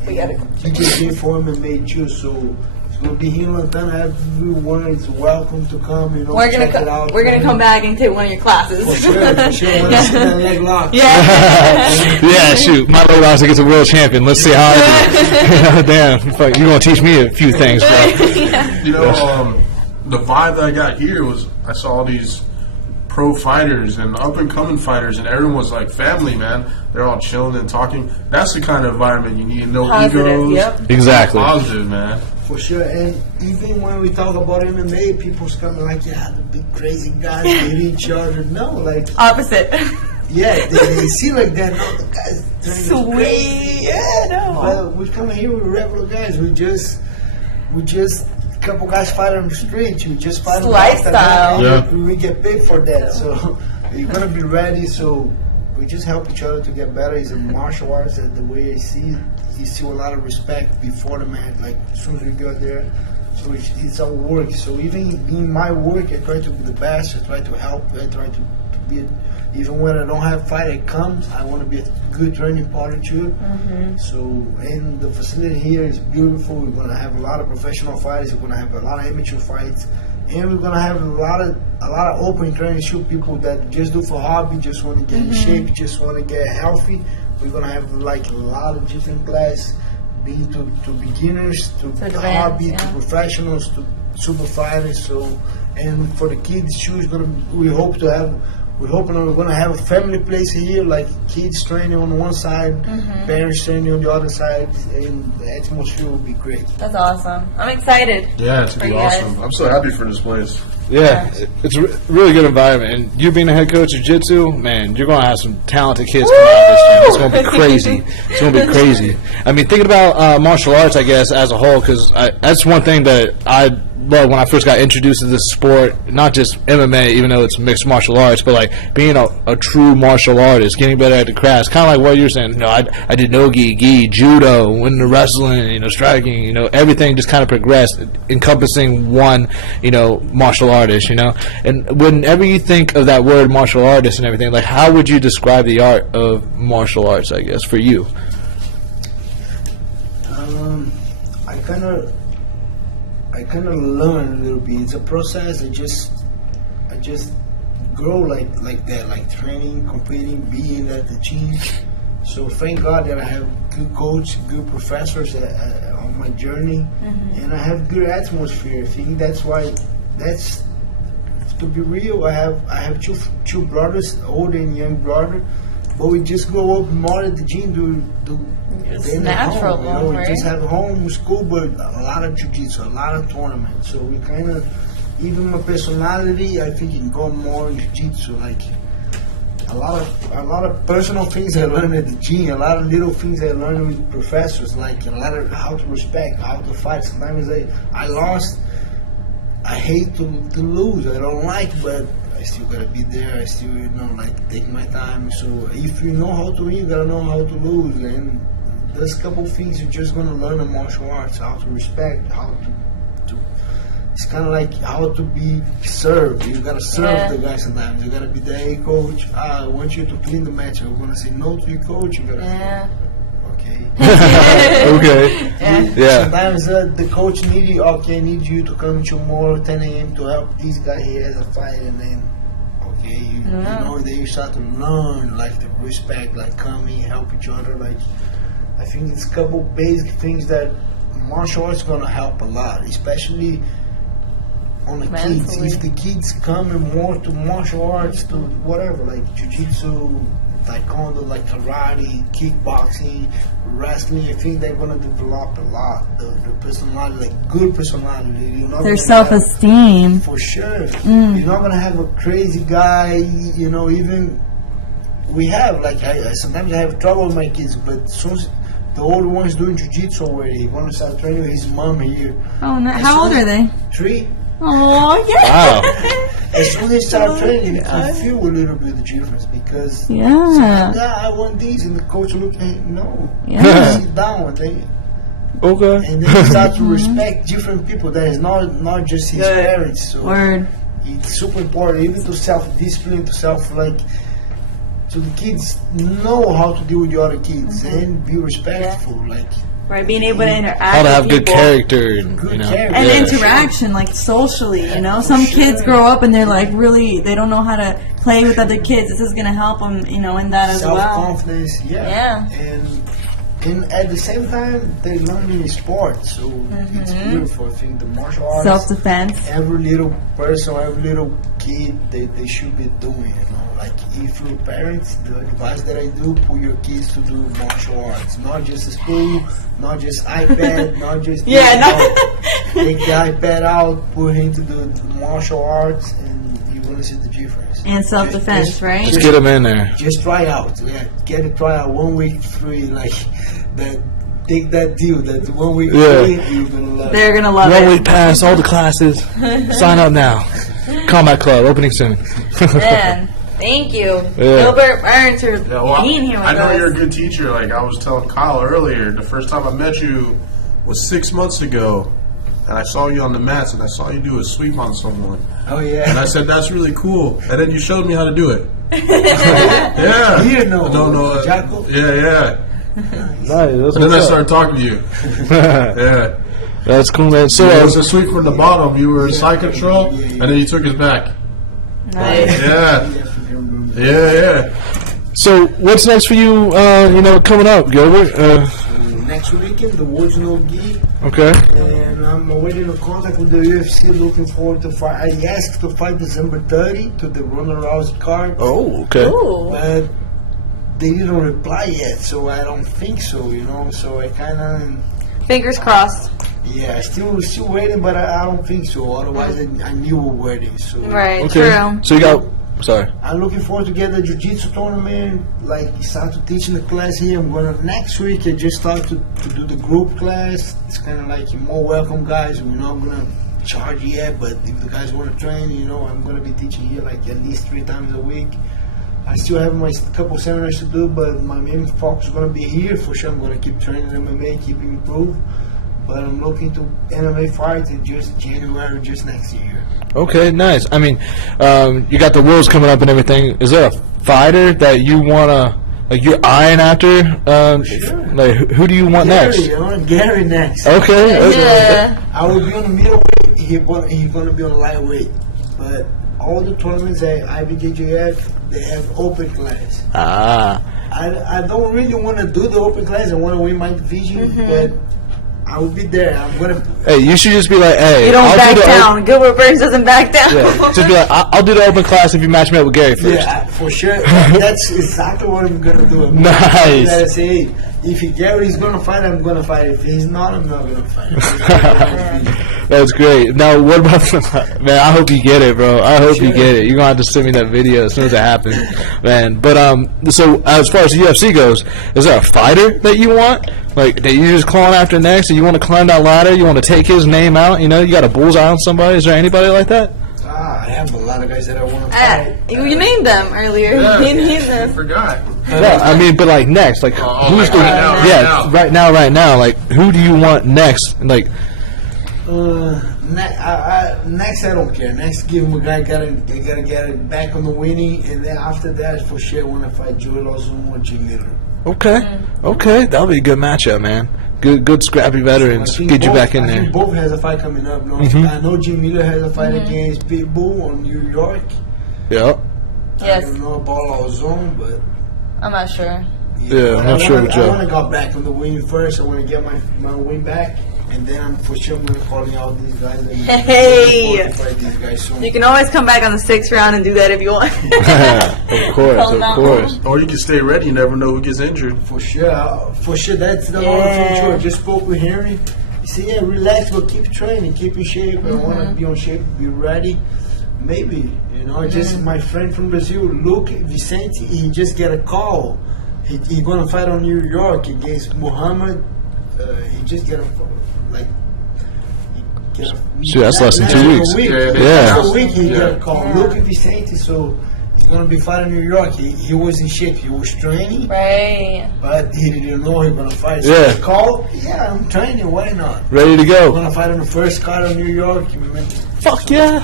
We got to BJJ for MMA too, so we'll be here in Lantana. Everyone is welcome to come. Check it out. We're gonna come back and take one of your classes. For sure. Let's see that leg lock. Yeah, shoot. My leg lock against a world champion. Let's see how I do. Damn, you're gonna teach me a few things, bro. The vibe that I got here was I saw all these pro fighters and up and coming fighters, and everyone was like family, man. They're all chilling and talking. That's the kind of environment you need. No egos. Yep. Exactly. Positive, man. For sure, and even when we talk about MMA, people's coming like, the big crazy guys hit each other. No, like opposite. they see like that. No, the guys training Sweet. crazy. Yeah, no. But we come here with regular guys. We just couple guys fight on the street. We just fight It's on lifestyle. the Yeah. we get paid for that. So you're gonna be ready. So we just help each other to get better. It's a martial arts. The way I see it, you see a lot of respect before the match. Like as soon as we go there. So it's our work. So even in my work, I try to be the best. I try to help. I try to be. Even when I don't have fight, I come. I want to be a good training partner too. So, and the facility here is beautiful. We're gonna have a lot of professional fighters. We're gonna have a lot of amateur fights, and we're gonna have a lot of open training too. People that just do for hobby, just want to get in shape, just want to get healthy. We're gonna have like a lot of different classes, being to beginners, to advanced, hobby, yeah. to professionals, to super fighters. So, and for the kids too, we're hoping we're going to have a family place here, like kids training on one side, parents training on the other side, and the atmosphere will be great. That's awesome. I'm excited. Yeah, it's for gonna be you guys. awesome. I'm so happy for this place. Yeah, it's a really good environment. And you being the head coach of Jiu-Jitsu, man, you're going to have some talented kids coming out of this gym. It's going to be crazy. It's going to be crazy. I mean, thinking about martial arts, I guess, as a whole, because that's one thing that I love when I first got introduced to this sport, not just MMA, even though it's mixed martial arts, but like being a true martial artist, getting better at the crafts. Kind of like what you're saying. I did no-gi, gi, judo, went into wrestling, striking, everything just kind of progressed, encompassing one, martial artist, And whenever you think of that word martial artist and everything, like how would you describe the art of martial arts, I guess, for you? I kind of learn a little bit. It's a process. I just grow like that, like training, competing, being at the gym. So thank God that I have good coach, good professors on my journey, and I have good atmosphere. I think that's to be real. I have two brothers, old and young brother, but we just grow up more at the gym. It's Then natural, at home, right? We just have home school, but a lot of jiu-jitsu, a lot of tournaments. So we kind of, even my personality, I think it go more in jiu-jitsu. Like a lot of personal things I learned at the gym, a lot of little things I learned with professors, like a lot of how to respect, how to fight. Sometimes I lost. I hate to lose. I don't like, but I still gotta be there. I still, take my time. So if you know how to win, you gotta know how to lose. And there's a couple things you're just gonna learn in martial arts: how to respect, how to. It's kind of like how to be served. You gotta serve the guy sometimes. You gotta be the hey coach. I want you to clean the match. We're gonna say no to your coach. You gotta. Okay. Okay. Yeah. Sometimes the coach need you. Okay, I need you to come tomorrow 10 a.m. to help this guy. He has a fight, and then then you start to learn like the respect, like coming, help each other. Like I think it's a couple basic things that martial arts is gonna help a lot, especially on the kids. If the kids coming more to martial arts, to whatever, like jiu-jitsu, taekwondo, like karate, kickboxing, wrestling, I think they're gonna develop a lot. The personality, like good personality. Their self-esteem. For sure. You're not gonna have a crazy guy, even we have, sometimes I have trouble with my kids, but soon as the older one's doing jiu-jitsu already, he wanna start training with his mom here. Oh, no. How old are they? 3. Oh, yeah. Wow. As soon as they start training, you can feel a little bit of the difference because I want these, and the coach look at him, no, sit down, Okay. and then you start to respect different people. That is not just his parents. So Word. it's super important, even to self-discipline, to the kids know how to deal with the other kids and be respectful, Right, being able to interact How to have with good people. character. Good character. And Yeah. interaction, like socially, Some kids grow up and they're like they don't know how to play with other kids. This is going to help them, in that as well. Self-confidence, Yeah. And at the same time, they're learning sport, so it's beautiful. I think the martial arts, Self-defense. every little person, every little kid, they should be doing, Like if you're parents, the advice that I do, put your kids to do martial arts, not just school, not just iPad, not just take the iPad out, put him to do martial arts, and you gonna see the difference. And self-defense, right? Let's get him in there. Just try out. Yeah, get a tryout 1 week free. Like that. Take that deal. That 1 week free. You're gonna love. They're gonna love it. 1 week pass, all the classes. Sign up now. Combat Club opening soon. Man, thank you, Yeah. Gilbert Burns, for Yeah, well, being here with I know us. you're a good teacher. Like I was telling Kyle earlier, the first time I met you was 6 months ago, and I saw you on the mats, and I saw you do a sweep on someone. Oh And yeah. I said, that's really cool. And then you showed me how to do it. Yeah. You didn't know. I don't know. Jacko? Yeah. Nice. That's And then I what's started talking to you. Yeah. That's cool, man. So, It was a sweep from the bottom. You were in side control, and then you took his back. Nice. Yeah. Yeah. so what's next for you? Coming up, Gilbert. Next weekend, the World's No Gi, Okay. and I'm already in contact with the UFC. Looking forward to fight. I asked to fight December 30 to the Ronda Rousey card, Oh, okay. Ooh. but they didn't reply yet, so I don't think so. So I kind of. Fingers crossed. Yeah, still waiting, but I don't think so. Otherwise, I knew we were waiting. So Right. Okay. True. So you got. Sorry. I'm looking forward to get the jiu-jitsu tournament. Like start to teach in the class here. I'm gonna next week. I just start to do the group class. It's kind of like more welcome guys. We're not gonna charge yet, but if the guys want to train, I'm gonna be teaching here like at least 3 times a week. I still have my couple seminars to do, but my main focus is gonna be here for sure. I'm gonna keep training MMA, keep improve. But I'm looking to MMA fight in just January, just next year. Okay, nice. I mean, you got the Worlds coming up and everything. Is there a fighter that you wanna you're eyeing after? Sure. Like, who do you want next? Gary next. Okay. Yeah. I will be on the middleweight. He's gonna be on the lightweight. But all the tournaments at IBJJF, they have open class. Ah. I don't really want to do the open class. I want to win my division, but I will be there. I'm gonna. Hey, you should just be like, hey, You don't I'll back do the down. Gilbert Burns doesn't back down. Yeah, just be like, I'll do the open class if you match me up with Gary first. Yeah, for sure. That's exactly what I'm gonna do. I'm Nice. gonna say, if Gary's gonna fight, I'm gonna fight. If he's not, I'm not gonna fight. That's great. Now, what about man? I hope you get it, bro. I hope you get it. You're gonna have to send me that video as soon as it happens, man. But so as far as the UFC goes, is there a fighter that you want, like that you're just clawing after next, and you want to climb that ladder? You want to take his name out? You got a bullseye on somebody? Is there anybody like that? I have a lot of guys that I want to fight. You named them earlier. Yeah. You named I them. forgot. Yeah, I mean, but like next, like who's like the right now. right now, like who do you want next? And like, Next, I don't care. Next, give him a guy gotta get it back on the winning, and then after that, for sure, I want to fight Joey Lozum or Jim Miller. okay, that'll be a good matchup, man. Good scrappy veterans. Get you back in I there. think both has a fight coming up. No? I know Jim Miller has a fight against Pitbull on New York. Yeah. I Yes. don't know about Lozum, but I'm not sure. Yeah, I'm not sure with I Joe. want to go back on the win first. I want to get my win back, and then I'm for sure going to calling out these guys. Hey! To fight these guys soon. You can always come back on the 6th round and do that if you want. Of course, Call of them out. course. Or you can stay ready. You never know who gets injured. For sure. That's the only thing. Sure. I just spoke with Henry. He said, "Yeah, relax, but keep training, keep in shape. I want to be on shape, be ready. Maybe, just my friend from Brazil, Luke Vicente. He just get a call. He gonna fight on New York against Muhammad. He just get a Shoot, that's less than 2 weeks. Yeah. A week he got a call. Luke Vicente. So he's gonna be fighting in New York. He was in shape. He was training. Right. But he didn't know he was going to fight. So Yeah. he called, I'm training, why not? Ready to I'm go. going to fight on the first card in New York. Fuck yeah.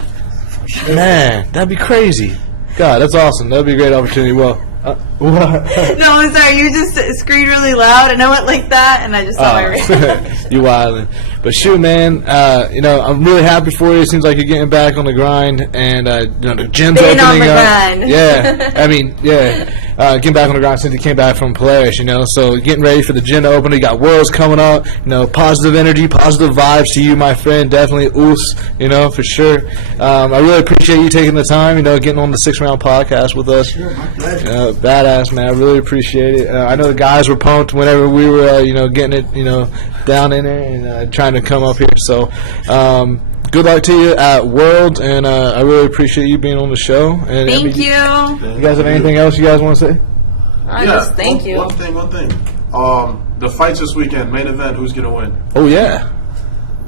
Sure. Man, that'd be crazy. God, that's awesome. That'd be a great opportunity. Well, what? No, I'm sorry. You just screamed really loud, and I went like that, and I just saw my ring. You wildin'. But shoot, man, I'm really happy for you. It seems like you're getting back on the grind, and the gym's Been opening on the up. grind. Yeah, I mean, yeah. Getting back on the grind since you came back from Polaris, so getting ready for the gym to open. You got Worlds coming up, positive energy, positive vibes to you, my friend. Definitely oos, for sure. I really appreciate you taking the time, getting on the 6th Round podcast with us. Sure, my pleasure. Badass, man. I really appreciate it. I know the guys were pumped whenever we were, getting it, down in there and trying to come up here. So, good luck to you at Worlds, and I really appreciate you being on the show. And Thank you. You guys have anything else you guys want to say? Just thank you. One thing. The fights this weekend, main event, who's going to win? Oh, yeah.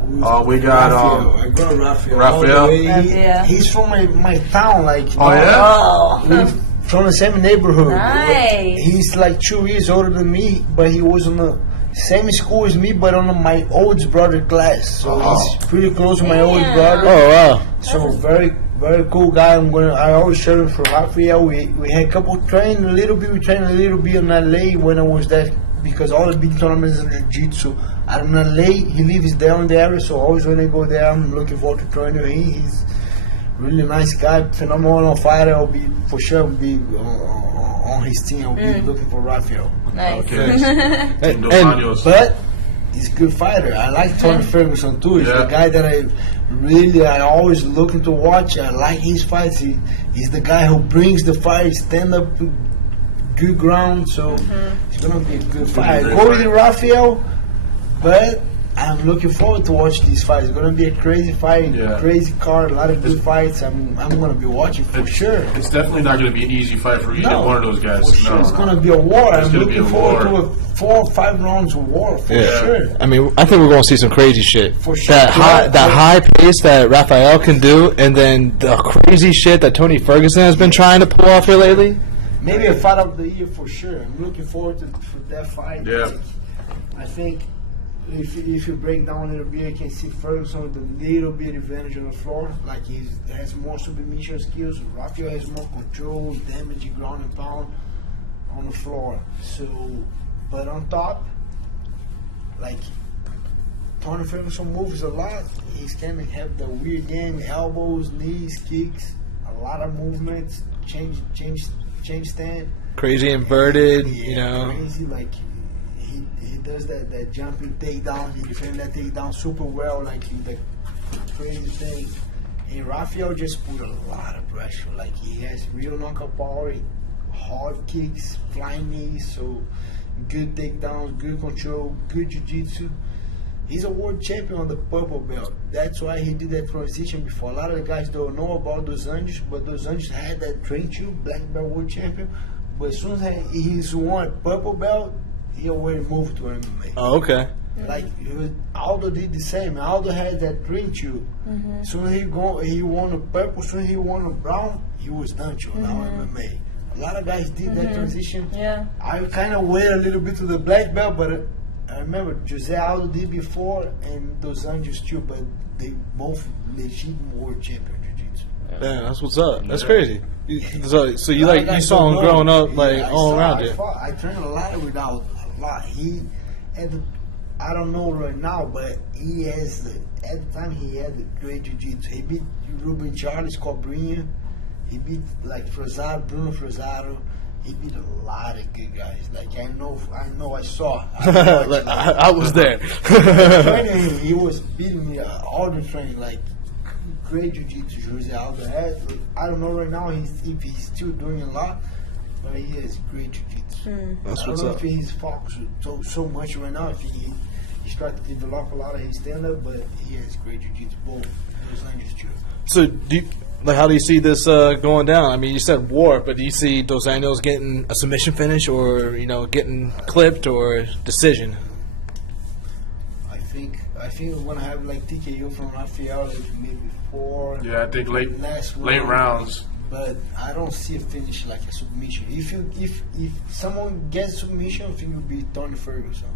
We got I go Rafael. Rafael? He's from my town, like. Oh, yeah? Oh. From the same neighborhood. Nice. He's like 2 years older than me, but he was on the same school as me, but on my oldest brother class. So he's pretty close to my oldest brother. Oh, wow. So very, very cool guy. I always share him for Rafael. We had a couple train a little bit. We trained a little bit in LA when I was there, because all the big tournaments are jiu-jitsu. I'm in LA. He lives down in the area, so always when I go there, I'm looking forward to training him. He's really nice guy, phenomenal fighter. I'll be for sure be on his team. I'll be looking for Rafael. Nice. Okay. But he's a good fighter. I like Tony Ferguson too. He's the guy that I always looking to watch. I like his fights. He's the guy who brings the fight, stand up, good ground. So it's gonna be a good fight. Go with Rafael, but I'm looking forward to watch these fights. It's gonna be a crazy fight, crazy card, a lot of good fights. I'm gonna be watching for sure. It's definitely not going to be an easy fight for either one of those guys. For sure. It's gonna be a war. It's I'm looking forward to a 4 or 5 rounds of war for sure. I mean, I think we're going to see some crazy shit. For sure. That high pace that Rafael can do, and then the crazy shit that Tony Ferguson has been trying to pull off here lately. Maybe a fight of the year for sure. I'm looking forward to that fight. Yeah. I think if you break down a little bit, you can see Ferguson with a little bit advantage on the floor. Like he has more submission skills. Rafael has more control, damage, ground and pound on the floor. So, but on top, like Tony Ferguson moves a lot. He's kind of have the weird game: elbows, knees, kicks, a lot of movements, change stand. Crazy inverted, Crazy, like he does that jumping takedown. He defends that takedown super well, like the crazy thing. And Rafael just put a lot of pressure. Like he has real knockout power, hard kicks, flying knees, so good takedowns, good control, good jiu-jitsu. He's a world champion on the purple belt. That's why he did that transition before. A lot of the guys don't know about Dos Anjos, but Dos Anjos had that train too, black belt world champion. But as soon as he's won purple belt, he already moved to MMA. Oh, okay. Like Aldo did the same. Aldo had that train too. As soon as he won a purple, as soon as he won a brown, he was done too. Now MMA. A lot of guys did that transition. Yeah. I kind of wait a little bit to the black belt, but I remember Jose Aldo did before and Dos Anjos too, but they both legitimate world champion jiu-jitsu. Yeah, that's what's up. That's crazy. So you saw him growing up all around you. I trained a lot with Aldo, a lot. He had, I don't know right now, but he has at the time he had the great jiu-jitsu. He beat Ruben Charles, Cobrinha. He beat like Bruno Frazaro. He beat a lot of good guys. Like I saw. I was there. Training, he was beating me all the training. Like great jiu-jitsu. Jose Aldo has. I don't know right now if he's still doing a lot, but he has great jiu-jitsu. That's I don't what's know up. if he's focused so much right now. If he's trying to develop a lot of his stand-up, but he has great jiu-jitsu. Both those languages too. So how do you see this going down? I mean, you said war, but do you see Dos Anjos getting a submission finish, or getting clipped, or decision? I think we're gonna have like TKO from Rafael, like maybe 4. Yeah, I think late rounds. But I don't see a finish like a submission. If someone gets submission, I think it would be Tony Ferguson.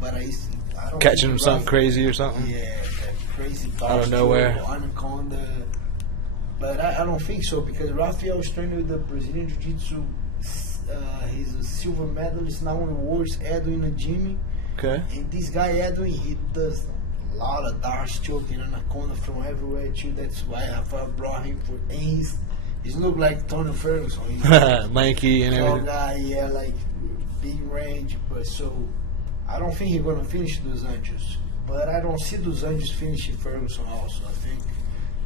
But I don't Catching him something crazy or something? Yeah, that crazy Out of nowhere. Anaconda. But I don't think so, because Rafael is training with the Brazilian Jiu-Jitsu. He's a silver medalist now in the world's Edwin and Jimmy. Okay. And this guy Edwin, he does a lot of darts, choking Anaconda from everywhere too. That's why Rafael brought him for. And he's look like Tony Ferguson. He's lanky and tall everything. guy, like big range. But so I don't think he's gonna finish Dos Anjos. But I don't see Dos Anjos finishing Ferguson also. I think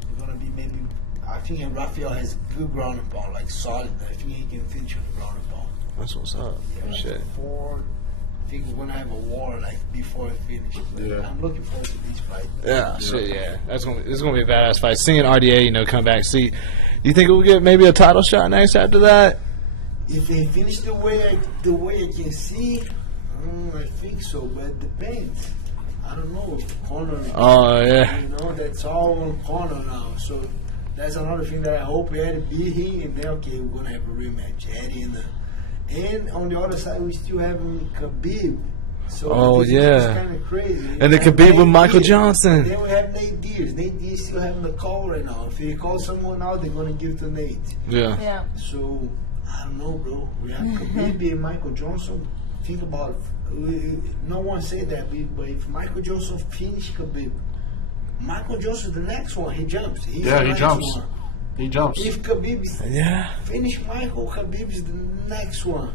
it's gonna be maybe. I think Rafael has good ground and pound, like solid. I think he can finish on the ground and pound. That's what's up. Yeah, like Shit. I think we're gonna have a war like before it finishes. Yeah. I'm looking forward to this fight. Yeah, shit, yeah. It's gonna be a badass fight. Seeing RDA, you know, come back. See, you think we'll get maybe a title shot next after that? If they finish the way I can see, I think so, but it depends. I don't know. Conor. Oh yeah. You know, that's all on Conor now. So that's another thing that I hope Eddie beat him, and then okay, we're gonna have a rematch, Eddie and on the other side we still have Khabib. So Oh, this yeah. is kind of crazy. And the Khabib with Michael Johnson. Then we have Nate Diaz. Nate Diaz still having the call right now. If he calls someone out, they're gonna give to Nate. Yeah. Yeah. So I don't know, bro. We have Khabib and Michael Johnson. Think about it. No one said that, but if Michael Johnson finish Khabib, Michael Johnson the next one, he jumps. He's Yeah, the he next jumps. one. He jumps. If Khabib Yeah. finish Michael, Khabib is the next one.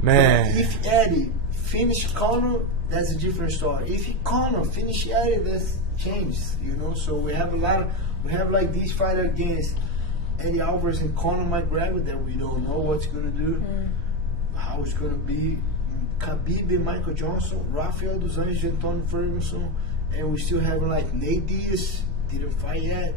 Man. If Eddie finish Conor, that's a different story. If Conor finish Eddie, that's changes. You know, so we have like this fight against Eddie Alvarez and Conor McGregor that we don't know what's gonna do, how it's gonna be. Khabib and Michael Johnson, Rafael dos Anjos and Tony Ferguson, and we still have like Nate Diaz didn't fight yet.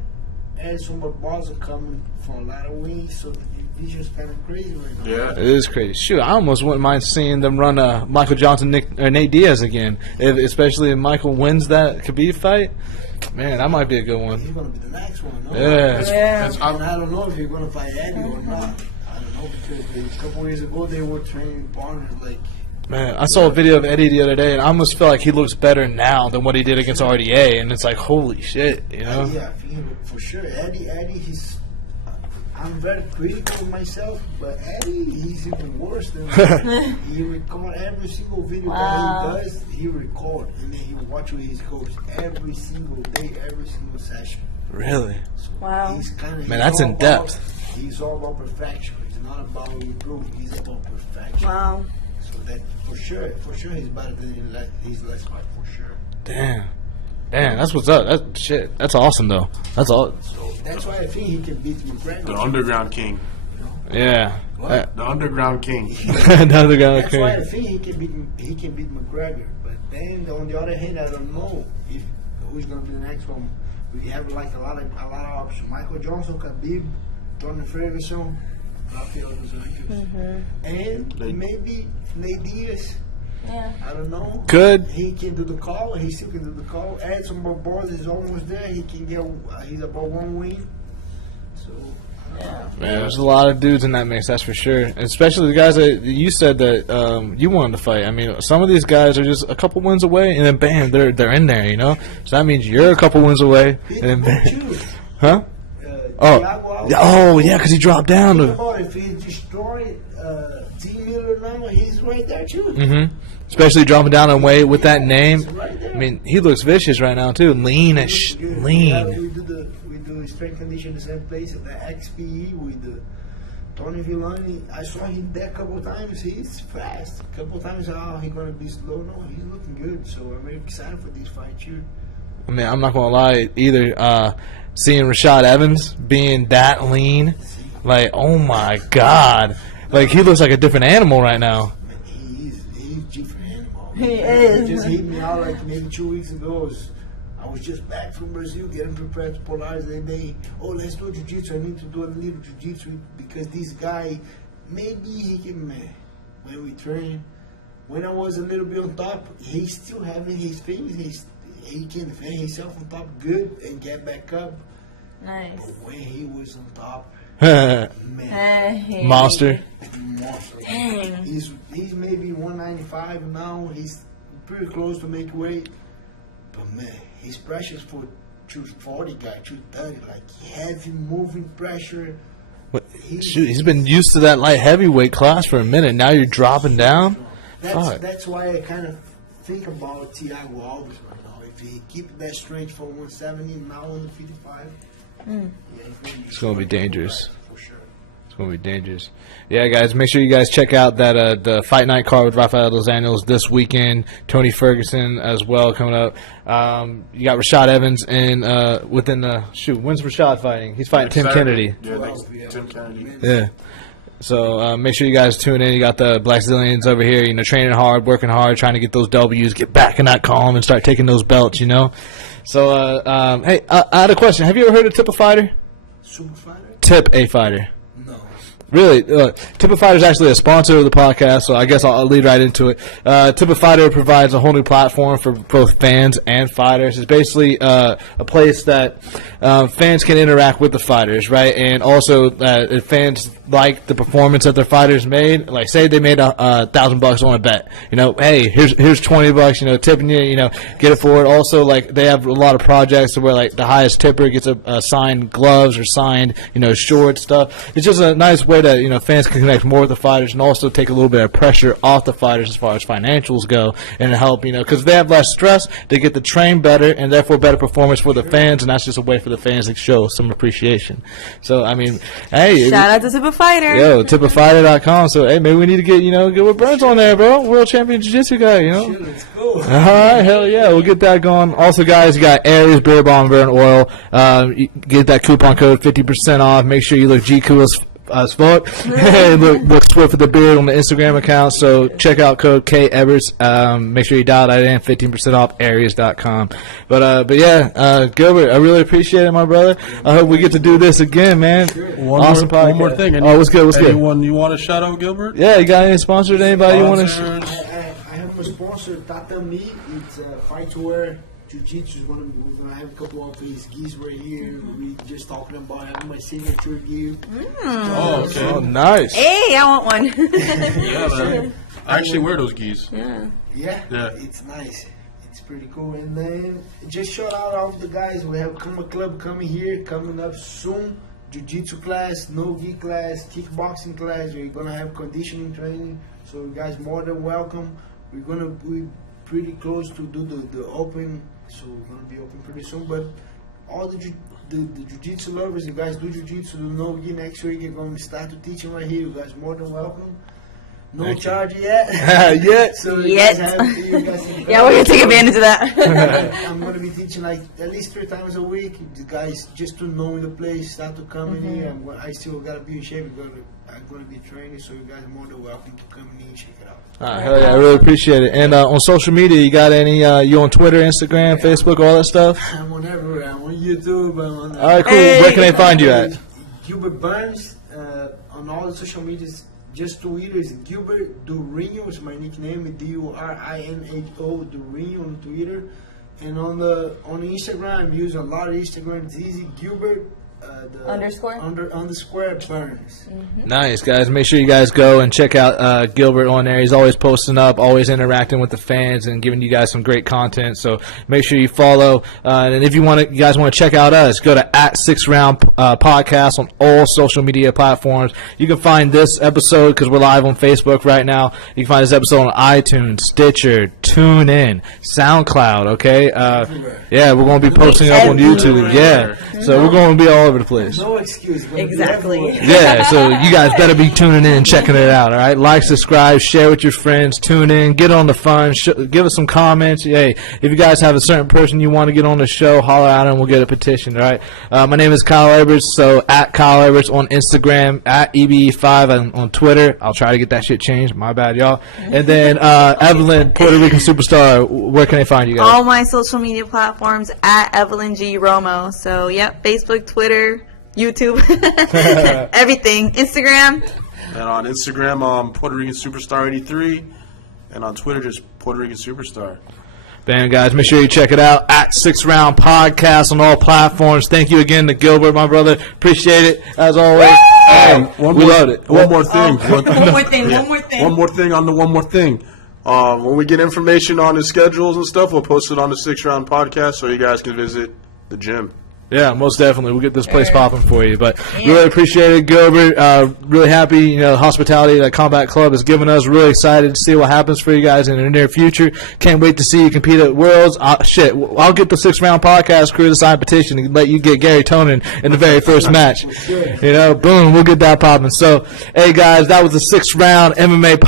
Edson Barboza coming for a lot of wins, so the division's kind of crazy right now. Yeah. It is crazy. Shoot, I almost wouldn't mind seeing them run Michael Johnson, Nate Diaz again, especially if Michael wins that Khabib fight. Man, that might be a good one. He's gonna be the next one. No? Yeah. That's- And I don't know if he's gonna fight Eddie or not. I don't know because a couple years ago they were training partners like. Man, I saw a video of Eddie the other day, and I almost feel like he looks better now than what he did against RDA, and it's like, holy shit, you know? Yeah, I think for sure. Eddie, he's. I'm very critical of myself, but Eddie, he's even worse than me. He record every single video Wow. that he does. He record and then he watch with his coach every single day, every single session. Really? So Wow. he's kind of Man, that's in depth. He's all about perfection. He's not about improving. He's about perfection. Wow. So that for sure, he's better than his last fight for sure. Damn, that's what's up. That's shit. That's awesome, though. That's all. So that's why I think he can beat McGregor. The Underground King. Yeah. What? The Underground King. Another guy. That's why I think he can beat McGregor. But then on the other hand, I don't know if who's gonna be the next one. We have like a lot of options. Michael Johnson, Khabib, Tony Ferguson, Rafael dos Anjos, and maybe Nate Diaz. Yeah. I don't know. Good. He can do the call. He still can do the call. Edson Barboza is almost there. He can get. He's about one win. So. Man, there's a lot of dudes in that mix, that's for sure. And especially the guys that you said that you wanted to fight. I mean, some of these guys are just a couple wins away, and then bam, they're in there, you know? So that means you're a couple wins away, and then bam. Huh? Oh, yeah, because he dropped down. Think about if he destroyed T. Miller now, he's right there too. Mm-hmm. Especially dropping down in weight with that name. He's right there. I mean, he looks vicious right now, too. Lean as Good. lean. Yeah, we do strength condition in the same place at the XPE with Tony Villani. I saw him there a couple of times. He's fast. A couple of times, he's gonna be slow. No, he's looking good. So I'm very excited for this fight too. I mean, I'm not going to lie either. Seeing Rashad Evans being that lean, like, oh my God. Like, he looks like a different animal right now. He's different animal. He is. He just hit me out like maybe 2 weeks ago. I was just back from Brazil getting prepared to polarize. And let's do jiu-jitsu. I need to do a little jiu-jitsu because this guy, maybe he can, when we train, when I was a little bit on top, he's still having his things. He can defend himself on top good and get back up. Nice. But when he was on top, man, Hey. Monster. Dang. He's maybe 195 now. He's pretty close to make weight. But man, his pressure's for 240 guy, 230, like heavy moving pressure. What? Shoot, he's been used to that light heavyweight class for a minute. Now you're dropping down? Fuck. That's why I kind of think about Thiago Alves right now. If he keep that strength for 170, now 155, It's going to be dangerous. for sure. It's going to be dangerous. Yeah, guys, make sure you guys check out that the Fight Night card with Rafael dos Anjos this weekend. Tony Ferguson as well coming up. You got Rashad Evans and within the when's Rashad fighting? He's fighting Tim Saturday. Kennedy. Yeah, Tim Kennedy. Yeah. So make sure you guys tune in. You got the Blackzilians over here, training hard, working hard, trying to get those W's, get back in that column, and start taking those belts, So, hey, I had a question. Have you ever heard of Tip a Fighter? Super fighter? Tip a Fighter. No. Really, Tip a Fighter is actually a sponsor of the podcast, so I guess I'll lead right into it. Tip a Fighter provides a whole new platform for both fans and fighters. It's basically a place that fans can interact with the fighters, right? And also, if fans like the performance that their fighters made, like say they made $1,000 on a bet, hey, here's $20, tipping you, get it for it. Also, like they have a lot of projects where like the highest tipper gets a signed gloves or signed, short stuff. It's just a nice way that fans can connect more with the fighters and also take a little bit of pressure off the fighters as far as financials go and help, because they have less stress, they get to train better and therefore better performance for the fans, and that's just a way for the fans to show some appreciation. So I mean, hey, shout out to Tip a Fighter. Yo, tipafighter.com. So hey, maybe we need to get Gilbert Burns on there, bro. World champion jiu-jitsu guy, Shit, let's go. All right, hell yeah, we'll get that going. Also, guys, you got Aries Beard Bomb Burn Oil. You get that coupon code 50% off. Make sure you look G-Cool as fuck. Hey, look Swift for the beard on the Instagram account. So check out code KEvers. Make sure you dial that in. 15% off Aries.com. But yeah, Gilbert, I really appreciate it, my brother. I hope we get to do this again, man. Awesome podcast. One more thing. What's good? Anyone you want to shout out, Gilbert? Yeah, you got any sponsors? Anybody you want to? I have a sponsor, Tatami. It's Fight to Wear Jiu-Jitsu. We're gonna have a couple of these gis right here. We just talking about having my signature gear. Oh, okay. Oh, nice. Hey, I want one. Yeah, man. I actually wear those gis. Yeah, Yeah. it's nice. It's pretty cool. And then just shout out all of the guys. We have a club coming here, coming up soon. Jiu-jitsu class, no-gi class, kickboxing class. We're gonna have conditioning training. So you guys more than welcome. We're gonna be pretty close to do the open. So we're gonna be open pretty soon. But all the jiu-jitsu lovers, you guys do jiu-jitsu, do no-gi next week. You're gonna start to teaching right here. You guys more than welcome. No Thank charge yet. Yet. So Yet. you guys have Yeah, we're gonna take advantage of that. I'm gonna be teaching like at least 3 times a week. The guys just to know the place, start to come in here. I still gotta be in shape. I'm gonna be training, so you guys are more than welcome to come in and check it out. Hell yeah, I really appreciate it. And on social media, you got any? You on Twitter, Instagram, Facebook, all that stuff? I'm on everywhere. I'm on YouTube. I'm on. All right, cool. Where can they find you at? Gilbert Burns on all the social medias. Just Twitter is Gilbert Durinho is my nickname. Durino Durinho on Twitter, and on Instagram I use a lot of Instagram. It's easy. Gilbert underscore Burns. Nice, guys. Make sure you guys go and check out Gilbert on there. He's always posting up, always interacting with the fans and giving you guys some great content. So make sure you follow. And if you guys want to check out us, go to @6round podcast on all social media platforms. You can find this episode because we're live on Facebook right now. You can find this episode on iTunes, Stitcher, TuneIn, SoundCloud. Okay. Yeah, we're going to be posting up on YouTube. Yeah. So we're going to be all over the place. No excuse. Exactly. Yeah, so you guys better be tuning in and checking it out, all right? Like, subscribe, share with your friends, tune in, get on the fun, give us some comments. Hey, if you guys have a certain person you want to get on the show, holler at them, we'll get a petition, all right? My name is Kyle Eberts, so @Kyle Eberts on Instagram, @EBE5 on Twitter. I'll try to get that shit changed. My bad, y'all. And then Evelyn, Puerto Rican superstar, where can they find you guys? All my social media platforms @Evelyn G. Romo. So, yep, Facebook, Twitter, YouTube, everything. Instagram. And on Instagram, Puerto Rican Superstar 83. And on Twitter, just Puerto Rican Superstar. Bam, guys, make sure you check it out @6round podcast on all platforms. Thank you again to Gilbert, my brother. Appreciate it, as always. We loved it. One more thing. One more thing. One more thing on the one more thing. When we get information on the schedules and stuff, we'll post it on the 6round podcast so you guys can visit the gym. Yeah, most definitely. We'll get this place popping for you. But really appreciate it, Gilbert. Really happy, the hospitality that Combat Club has given us. Really excited to see what happens for you guys in the near future. Can't wait to see you compete at Worlds. I'll get the 6round podcast crew to sign a petition and let you get Garry Tonon in the very first match. Boom, we'll get that popping. So, hey, guys, that was the 6round MMA